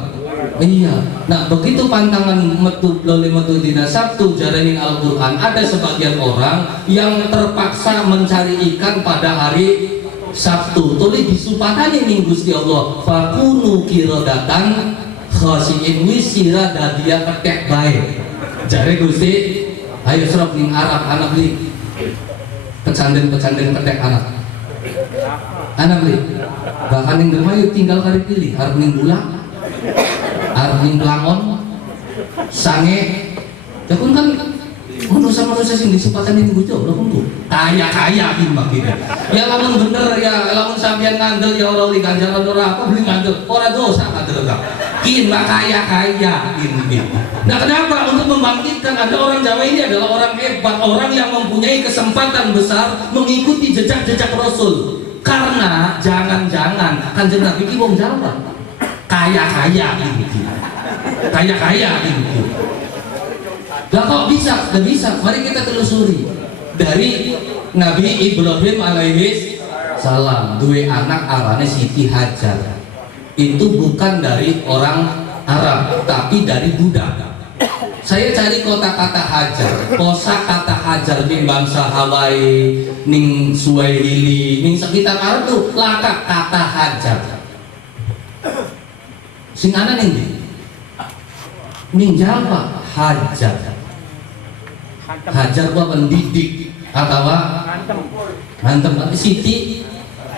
Iya. Nah, begitu pantangan metu bloli metu dina Sabtu jaraning Al-Qur'an, ada sebagian orang yang terpaksa mencari ikan pada hari Sabtu. Tuli disupatane ning Gusti Allah. Fakunu kirodatan khasiin wisira dadia ketek bae. Jare Gusti, ayo serap ning Arab anak li. Pecanden-pecanden ketek anak. Anak li. Bahkan ning Dermayu tinggal kali pilih, arep ning Bulang, arep ning Pelangon, sange. Ya pun kan manusia-manusia sing disempatan ini bujo lho pun kaya makin. Ya lamun bener ya lamun sampean ngandel ya ora li ganjaran ora apa beli ngandel ora dosa ngandel ka. Kin mah kaya ini. Nah kenapa? Untuk membangkitkan ada orang Jawa ini adalah orang hebat, orang yang mempunyai kesempatan besar mengikuti jejak-jejak Rasul. Karena jangan-jangan Kanjeng Nabi ki wong Jawa. Kaya ini. Kaya ini. Lah kok bisa? Gak bisa. Mari kita telusuri. Dari Nabi Ibrahim alaihi salam, dua anak arane Siti Hajar. Itu bukan dari orang Arab, tapi dari Buddha. Saya cari kata-kata Hajar, kata Hajar ning bangsa Hawaii, ning Swahili, ning sekitar Arab tuh laka kata Hajar. Sing ana ning ning Jawa Hajar. Hajar gua pendidik atau hantem Siti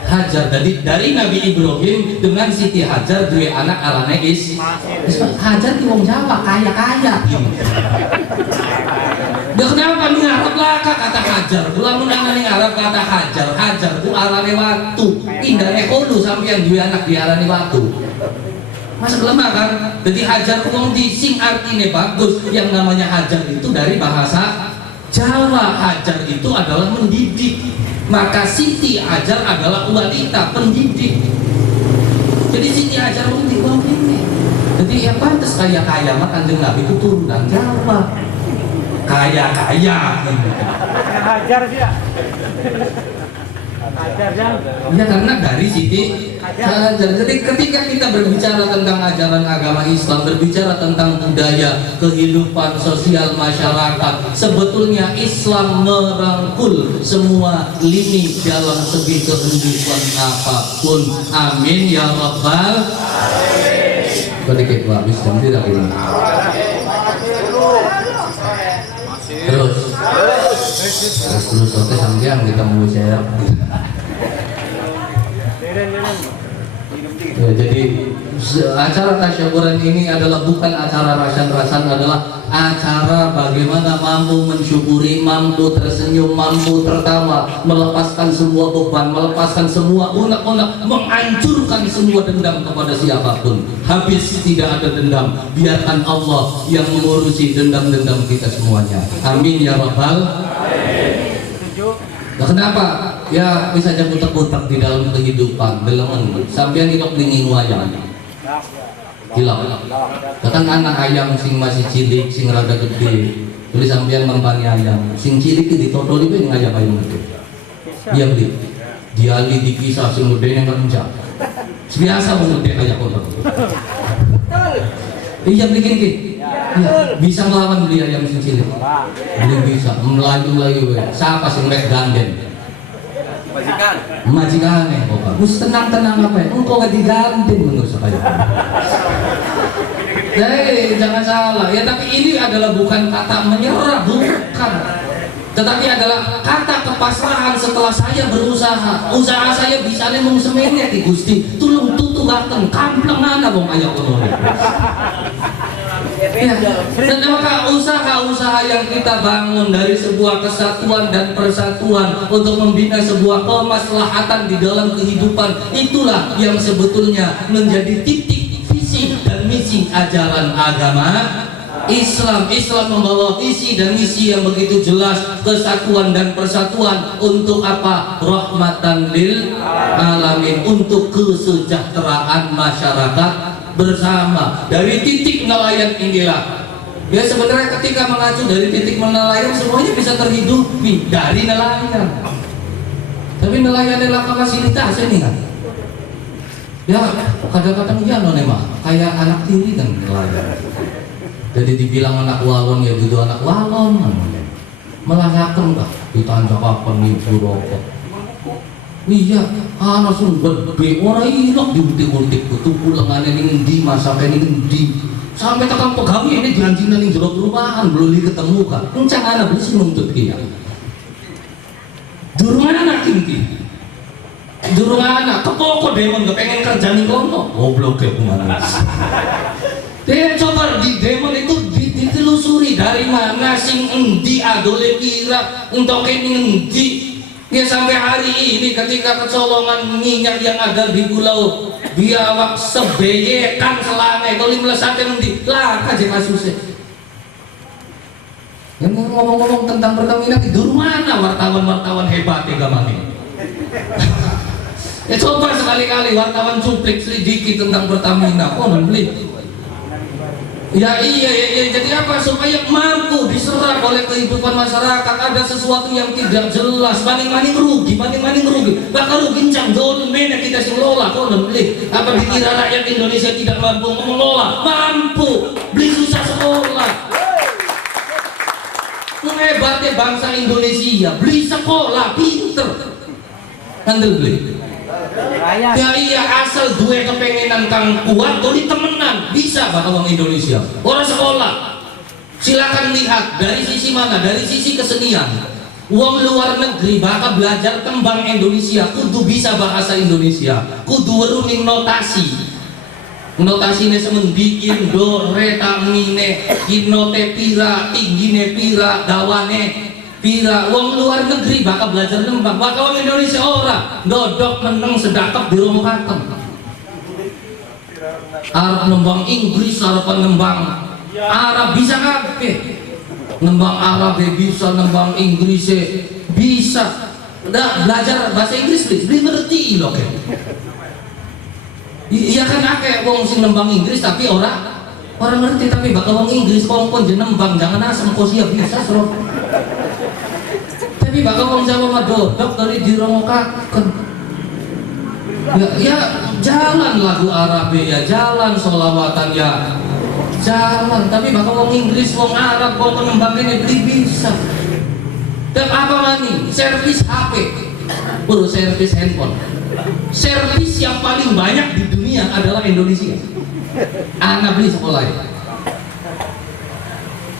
Hajar. Dari Nabi Ibrahim dengan Siti Hajar dua anak arane Hajar di wong Jawa kaya gitu. Dah kenapa ning Arab lah kata Hajar? Lamun ana ning Arab kata Hajar ku arane watu. Indane kono sampeyan dua anak diarani watu. Masa lemah kan? Jadi Hajar wong di sing artine bagus. Yang namanya Hajar itu dari bahasa Jawa. Hajar itu adalah mendidik. Maka Siti Hajar adalah wanita pendidik. Jadi Siti Hajar mendidik wong ini. Jadi ya pantas kaya mah Kanjeng Nabi itu turunan Jawa. Kaya Hajar sih ya. Ya karena dari Siti Hajar. Jadi ketika kita berbicara tentang ajaran agama Islam, berbicara tentang budaya, kehidupan sosial masyarakat, sebetulnya Islam merangkul semua lini dalam segi kehidupan apapun. Amin ya rabbal alamin. Sedikit habis jam tidak ini. Terus oke sampean kita mau share. Ya, jadi acara tasyakuran ini adalah bukan acara rasan-rasan, adalah acara bagaimana mampu mensyukuri, mampu tersenyum, mampu tertawa, melepaskan semua beban, melepaskan semua unek-unek, menghancurkan semua dendam kepada siapapun. Habis tidak ada dendam, biarkan Allah yang mengurusi dendam-dendam kita semuanya. Amin ya rabbal. Nah, kenapa? Ya bisa aja putar-putar di dalam kehidupan, delemen. Sampean ilok dingin wayang. Gila. Datang anak ayam sing masih cilik, sing rada gede. Tulis sampean mempani ayam. Sing cilik itu ditodoli pe ngayam ayam gede. Iya beli. Diali dikisah sing gede yang kencang. Biasa mengede kayak kotor. Iya beli gini. Ya, bisa melawan beli ayam sing cilik. Beli bisa melaju-laju. Siapa sing mek ganden? Majikan nih, Gus tenang-tenang apa ya? Engkau gak diganti menurut saya. Jangan salah ya, tapi ini adalah bukan kata menyerah, bukan. Tetapi adalah kata kepasrahan setelah saya berusaha. Usaha saya bisa nih mengsemennya di Gusti. Tulung tutu gaten, kampleng mana bong ayah kono. Ya, dan maka usaha-usaha yang kita bangun dari sebuah kesatuan dan persatuan untuk membina sebuah kemaslahatan di dalam kehidupan, itulah yang sebetulnya menjadi titik visi dan misi ajaran agama Islam. Islam membawa visi dan misi yang begitu jelas, kesatuan dan persatuan untuk apa? Rahmatan lil alamin, untuk kesejahteraan masyarakat bersama. Dari titik nelayan inilah ya, sebenarnya ketika mengacu dari titik nelayan semuanya bisa terhidupi dari nelayan. Tapi nelayan adalah kapasitas ini kan ya, kadang-kadang ya mah kayak anak tiri kan nelayan. Jadi dibilang anak walon ya gitu, anak walon melayakan kah ditanjak apa nih rokok. Iya, anak sumber gede orang ilok diutik-utik betul pulangannya ini ngendi mas sampai ini ngendi sampai tekan pegawai ini janjinya nih jeruk perumahan belum ketemu kan encang anak bisa nuntut dia durung anak tinggi durung anak kepoko demon kepengen kerja nih kono goblok ya kemana dia coba di demon itu ditelusuri dari mana sing endi adole kira untuk ini endi. Ya sampai hari ini ketika kecolongan minyak yang ada di pulau Biawak sebeyekan selama itu 15 saat nanti lah aja kasusnya. Yang ngomong-ngomong tentang Pertamina di mana wartawan-wartawan hebat ya gamane. Ya coba sekali-kali wartawan cuplik selidiki tentang Pertamina, kok beli. Ya iya, jadi apa? Supaya mampu diserap oleh kehidupan masyarakat. Ada sesuatu yang tidak jelas, maning-maning rugi. Bakal rugi cang dolmen kita sing lola, kok beli. Apa dikira rakyat Indonesia tidak mampu mengelola? Mampu, beli susah sekolah. Hebatnya bangsa Indonesia, beli sekolah, pinter. Andel beli. Ya iya, asal dua kepengenan kang kuat doli temenan bisa bakal orang Indonesia orang sekolah. Silakan lihat dari sisi mana, dari sisi kesenian. Uang luar negeri bakal belajar tembang Indonesia, kudu bisa bahasa Indonesia, kudu weruning notasinya semendi indo reta mine kinote pira tinggine pira dawane pira. Wong luar negeri bakal belajar nembang, bakal wong Indonesia ora dodok meneng sedakap di rumah katem. Arab nembang Inggris, Arab nembang Arab bisa kabeh. Nembang Arab bisa, nembang Inggris bisa. Udah belajar bahasa Inggris beli ngerti loh kan. Iya kan akeh wong sing nembang Inggris tapi orang ngerti, tapi bakal wong Inggris kongkon jenembang jangan asem kok siap bisa sro. Tapi bakal wong Jawa mah dodok dari dirongokaken. Ya jalan lagu Arab ya, jalan sholawatan ya, jalan. Tapi bakal wong Inggris, wong Arab, wong pengembang ini beli bisa. Dan apa mani? Servis HP, servis handphone. Servis yang paling banyak di dunia adalah Indonesia. Anda beli sekolah ya?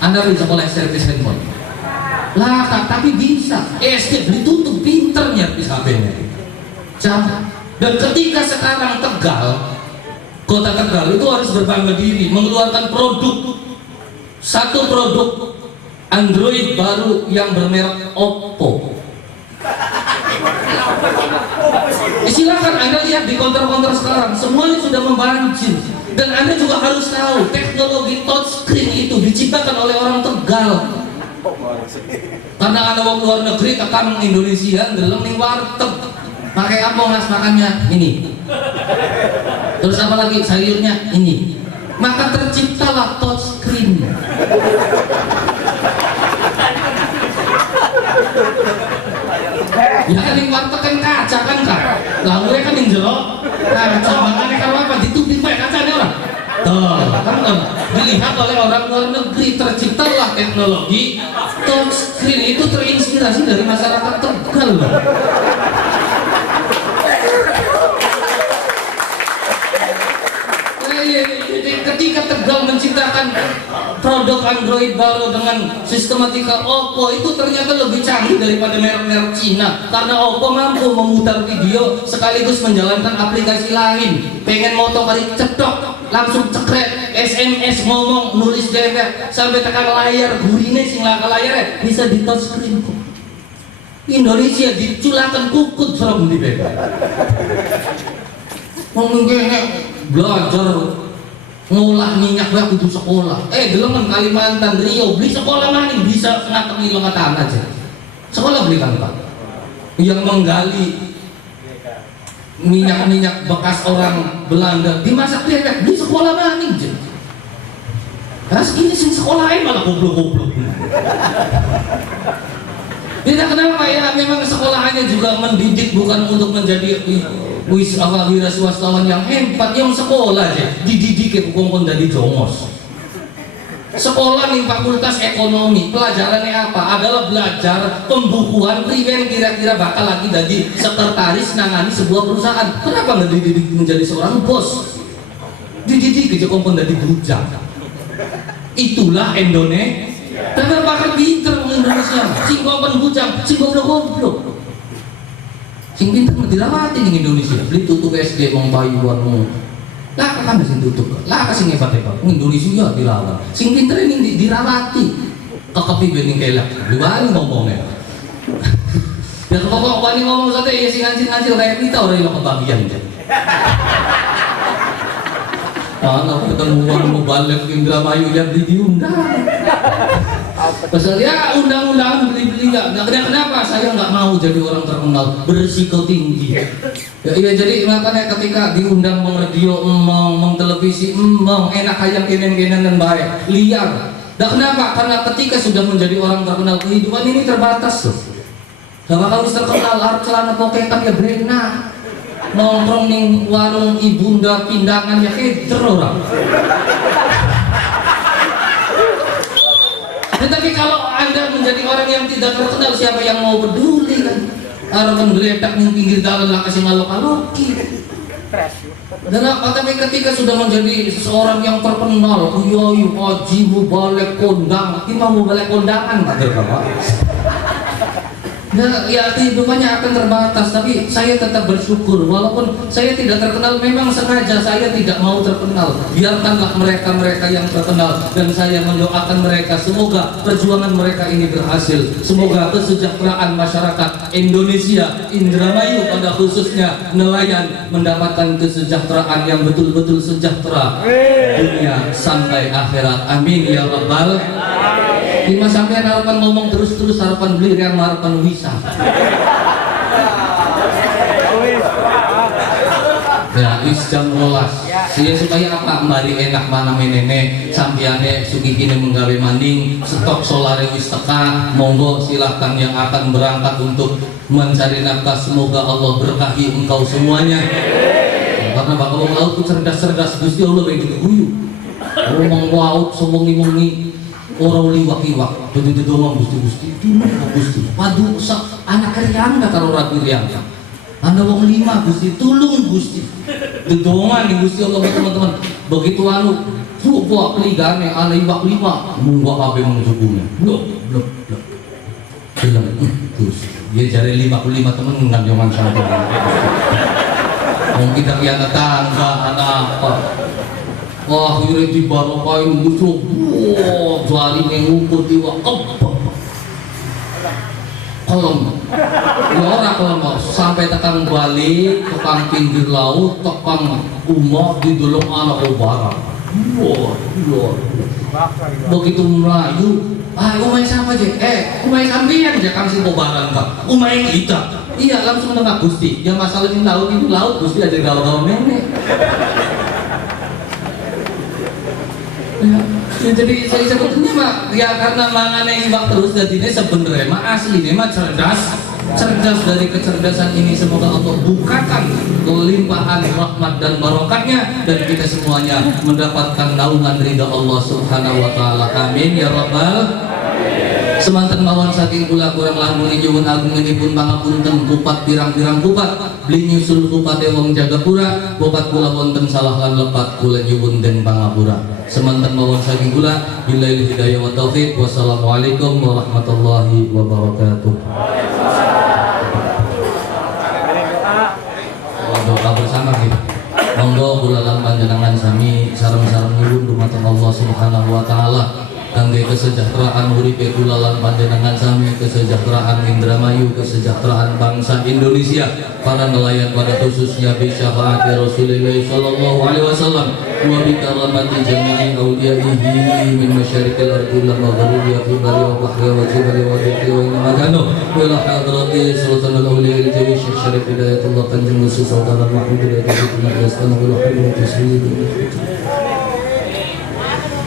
Anda beli sekolah servis handphone. Lah, tapi bisa. SD beli tutup pinternya di HP-nya. Jangan. Dan ketika sekarang Tegal, kota Tegal itu harus berbangga diri mengeluarkan satu produk Android baru yang bermerek Oppo. Silakan Anda lihat di konter-konter sekarang, semuanya sudah membanjir. Dan Anda juga harus tahu teknologi touchscreen itu diciptakan oleh orang Tegal. Karena Anda mau keluar negeri tekan Indonesia dalam ning warteg. Pakai apa Mas makannya? Ini. Terus apa lagi? Sayurnya ini. Maka terciptalah touchscreen. Ya kan yang warteg kan kaca kan Kak. Lah mereka kan yang jero kaca, makanya kalau apa ditutup pakai kacanya orang. Tuh, kan dilihat oleh orang luar negeri, terciptalah teknologi touchscreen. Itu terinspirasi dari masyarakat Tegal loh. Ketika Tegal menciptakan produk Android baru dengan sistematika Oppo, itu ternyata lebih canggih daripada merek-merek Cina. Karena Oppo mampu memutar video sekaligus menjalankan aplikasi lain. Pengen moto kali cetok, langsung cekret, SMS ngomong, nulis dewek, sampai tekan layar, gurine sing laka layarnya bisa di touchscreen kok. Indonesia diculakan kukut serem di beda. Mungkin belajar ngolah minyak bae kudu sekolah. Delengan Kalimantan, Riau, beli sekolah maning bisa setengah kilometer aja. Sekolah beli kan Pak. Yang menggali minyak-minyak bekas orang Belanda dimasak bebek, beli sekolah maning aja. Nah, ini sing sekolahin malah goblok-goblok. Tidak kenapa ya, memang sekolahannya juga mendidik bukan untuk menjadi wira swastawan yang hebat. Yang sekolah aja dididik ke kongkong dari jongos. Sekolah nih fakultas ekonomi, pelajarannya apa? Adalah belajar pembukuan priwen kira-kira bakal lagi jadi sekretaris nangani sebuah perusahaan. Kenapa nggak dididik menjadi seorang bos? Dididik ke kongkong dari bujang. Itulah Indonesia. Tapi bakal pinter Indonesia. Sing kongkong bujang, sing goblok-goblok. Sing pinter dirawati di Indonesia. Beli tutup SD mau bayuan mau. Lah kan sing tutup. Lah sing hebat-hebat. Indonesia ya dirawat. Sing pinter ini dirawati. Kekepi bening kelak. Luan ngomongnya. Ya kok wani ngomong sate ya sing ngancil kayak kita ora ilo kebagian. Mana ketemuan mau balik Indramayu yang diundang. Pasal ya undang-undangan beli-beli nggak kenapa saya nggak mau jadi orang terkenal berisiko tinggi. Ya jadi makanya ketika diundang meng radio, meng televisi, enak ayam kenen-kenen dan baik liar. Dan kenapa? Karena ketika sudah menjadi orang terkenal kehidupan ini terbatas tuh. Kalau harus terkenal harus celana pokekan ya brena. Nongkrong ning warung ibunda pindangan ya keder orang. Tetapi kalau Anda menjadi orang yang tidak terkenal, siapa yang mau peduli kan? Harapan geletak ning pinggir jalan lah kasih ngalok-aloki. Dan tapi ketika sudah menjadi seseorang yang terkenal, uyoyu, haji, balik kondang, kita mau balik kondangan Pak. Ya kehidupannya akan terbatas, tapi saya tetap bersyukur walaupun saya tidak terkenal. Memang sengaja saya tidak mau terkenal. Biarkanlah mereka yang terkenal, dan saya mendoakan mereka semoga perjuangan mereka ini berhasil. Semoga kesejahteraan masyarakat Indonesia, Indramayu pada khususnya nelayan mendapatkan kesejahteraan yang betul-betul sejahtera dunia sampai akhirat. Amin ya rabbal. Lima sampai harapan ngomong terus harapan beli yang harapan bisa. Ya is jam 12. Sehingga supaya apa? Mari enak mana menene sampiane sugi kini menggawe maning stok solar wis teka. Monggo silahkan yang akan berangkat untuk mencari nafkah, semoga Allah berkahi engkau semuanya. Karena bakal laut itu cerdas Gusti Allah begitu guyu. Ngomong laut sombong-imongi orang liwak-liwak, begitu doang Gusti, Gusti. Padu sak anak keriang nggak kalau rapi riang. Anda wong lima Gusti, tulung Gusti. Dedongan nih Gusti Allah teman-teman. Begitu anu, tuh buat peligane, ana liwak-liwak, munggah kabe mengjubungnya. Blok. Bilang, Gusti. Dia cari 55 teman nggak nyaman sama dia. Mungkin tidak ya tetangga anak apa. Wah, akhirnya dibarokain musuh. Wah, jari ngukut diwakap. Kelem. Ya ora kelem sampai tekan balik, tekan pinggir laut, tekan umah di dolong anak barang. Wah, wah. Begitu melayu, umai siapa aja? Umai sambian aja kang sing barang kak. Umai kita. Iya langsung tengah Gusti. Ya masalah ini laut Gusti aja gaul-gaul nenek. Ya, jadi saya sebetulnya mah ya karena mangane iwak terus jadinya sebenarnya mah aslinya mah cerdas dari kecerdasan ini semoga Allah bukakan kelimpahan rahmat dan barokahnya dan kita semuanya mendapatkan naungan ridha Allah Subhanahu wa taala. Amin ya rabbal. Semanten mawon saking kula kurang langkung nyuwun agung pun pangapunten kupat pirang-pirang kupat beli nyusul kupate wong Jagapura kupat kula wonten salah lan lepat kula nyuwun den pangapura. Semanten mawon saking kula billahi hidayah wa taufik. Wassalamualaikum warahmatullahi wabarakatuh. Doa bersama kita. Monggo kula lan panjenengan sami sareng-sareng nyuwun dumateng Allah Subhanahu wa taala kangge kesejahteraan uripe kula lan panjenengan sami, kesejahteraan Indramayu, kesejahteraan bangsa Indonesia, para nelayan pada khususnya bi syafaat Rasulullah sallallahu alaihi wasallam wa bi karamati jami'i awliyaihi min masyariqil ardi ila maghribiha fi bari wa bahri wa jibali wa dhikri wa inamagano wa ila hadrati sultanul awliya al-jawi Syekh Syarif Hidayatullah Kanjeng Musi Saudara Mahmud Hidayatullah Majlistan wa lahul taswid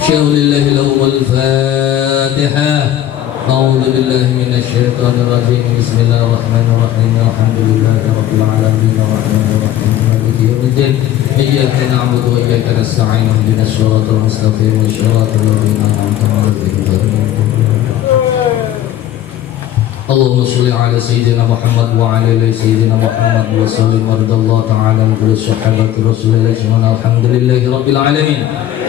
شاء لله له الفاتحة. أعوذ بالله من الشيطان الرجيم. بسم الله الرحمن الرحيم. الحمد لله رب العالمين الرحمن الرحيم مالك يوم الدين إياك نعبد وإياك نستعين اهدنا الصراط المستقيم صراط الذين أنعمت عليهم غير المغضوب اللهم صل على سيدنا محمد وعلى آل سيدنا محمد وسلم وارض الله تعالى عن كل صحابة رسول الله أجمعين. الحمد لله رب العالمين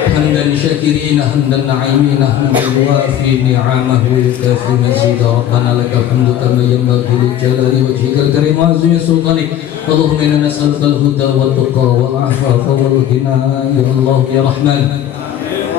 حمدا شاكرين حمدا نعيمين حمدا يوافي نعمه ويكافئ مزيدا. ربنا لك الحمد كما ينبغي لجلال وجهك الكريم وعظيم سلطانك. اللهم إنا نسألك الهدى والتقى والعفاف والغنى يا الله يا رحمن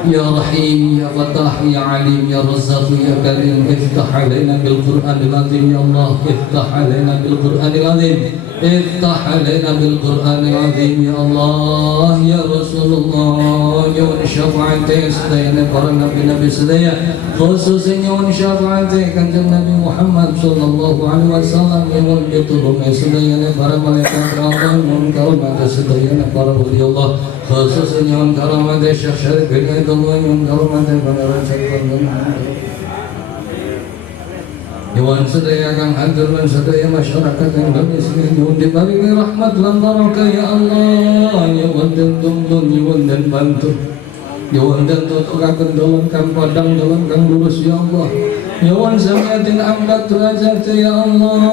يا رحيم يا فتاح يا عليم يا رزاق يا كريم. افتح علينا بالقرآن العظيم يا الله. افتح علينا بالقرآن العظيم. افتح علينا بالقرآن العظيم يا الله يا رسول الله. يوم شفاعتك سيدنا para nabi-nabi sedaya khususnya يوم شفاعتك kanjeng Nabi Muhammad sallallahu alaihi wasallam. Yang ditulungi sedaya para malaikat Allah yang karumat sedaya para wali Allah khususnya yang karumat Syekh Syarif Hidayatullah yang karumat para raja Dewan sedaya kang hadir dan sedaya masyarakat Indonesia nyuwun diparingi rahmat lan barokah ya Allah. Nyuwun den tuntun nyuwun den bantu nyuwun den tutukaken dalam kang padang dalam kang lurus ya Allah. Nyuwun samiatin angkat derajat ya Allah.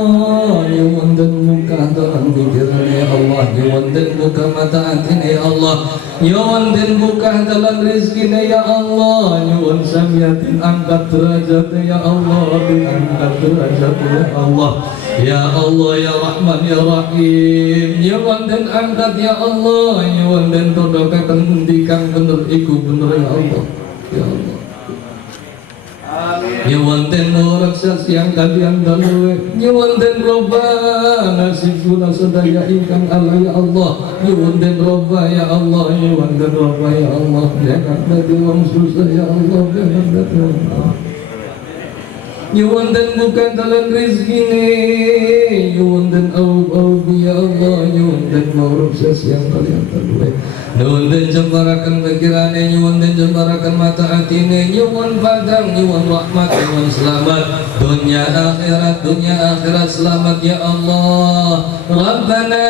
Nyuwun den muka dalam pikiran ya Allah. Nyuwun den buka mata hati ya Allah. Nyuwun den buka dalam rezeki ya Allah. Nyuwun samiatin angkat derajat ya Allah. Angkat derajat ya Allah. Ya Allah ya Rahman ya Rahim. Nyuwun den angkat ya Allah. Nyuwun den todokaken pundi kang bener iku bener ya Allah. Ya Allah. Nyuwun den raksas yang kalian daluwe. Nyuwun den roba nasib kula sedaya ingkang Allah ya Allah. Nyuwun den roba ya Allah. Nyuwun den roba ya Allah. Jangan dadi wong susah ya Allah. Jangan dadi wong nyuwun den bukan dalam rezeki ni. Nyuwun den au ya Allah. Nyuwun den raksas yang kalian daluwe. Nyuwun den jembarakan pikirane. Nyuwun den jembarakan mata hatine. Nyuwun padang, nyuwun rahmat, nyuwun selamat dunia akhirat selamat ya Allah. Rabbana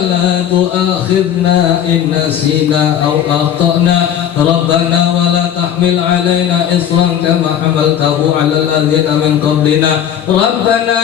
la tu'akhidna in nasina aw akhtana. Rabbana wa la tahmil alaina isran kama hamaltahu ala alladhina min qablina. Rabbana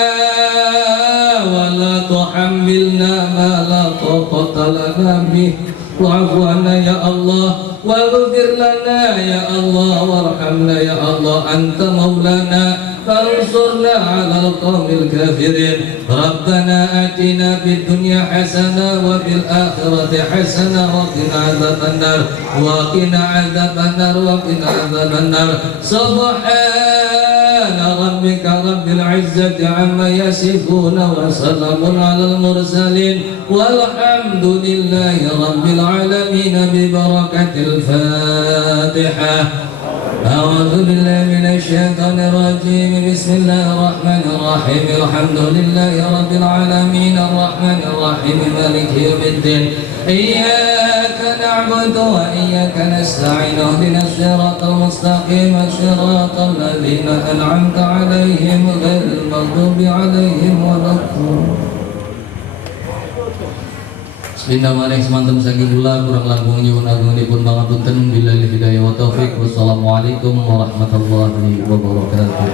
wa la tuhammilna ma la taqata lana bih. Wa'fu anna ya Allah waghfir lana ya Allah warhamna ya Allah anta maulana fansurna وانصرنا على القوم الكافرين ربنا آتنا في الدنيا حسنة وفي الآخرة حسنة وقنا عذاب النار وقنا عذاب النار وقنا عذاب النار سبحان ربك رب العزة عما يصفون وسلام على المرسلين والحمد لله رب العالمين ببركة الفاتحة. أعوذ بالله من الشيطان الرجيم بسم الله الرحمن الرحيم الحمد لله رب العالمين الرحمن الرحيم مالك يوم الدين إياك نعبد وإياك نستعين اهدنا الصراط المستقيم صراط الذين أنعمت عليهم غير المغضوب عليهم ولا الضالين. Bismillahirrahmanirrahim. Semanten saking kula kurang langkung nyuwun agungipun pangapunten billahi hidayah wa taufik. Wassalamualaikum warahmatullahi wabarakatuh.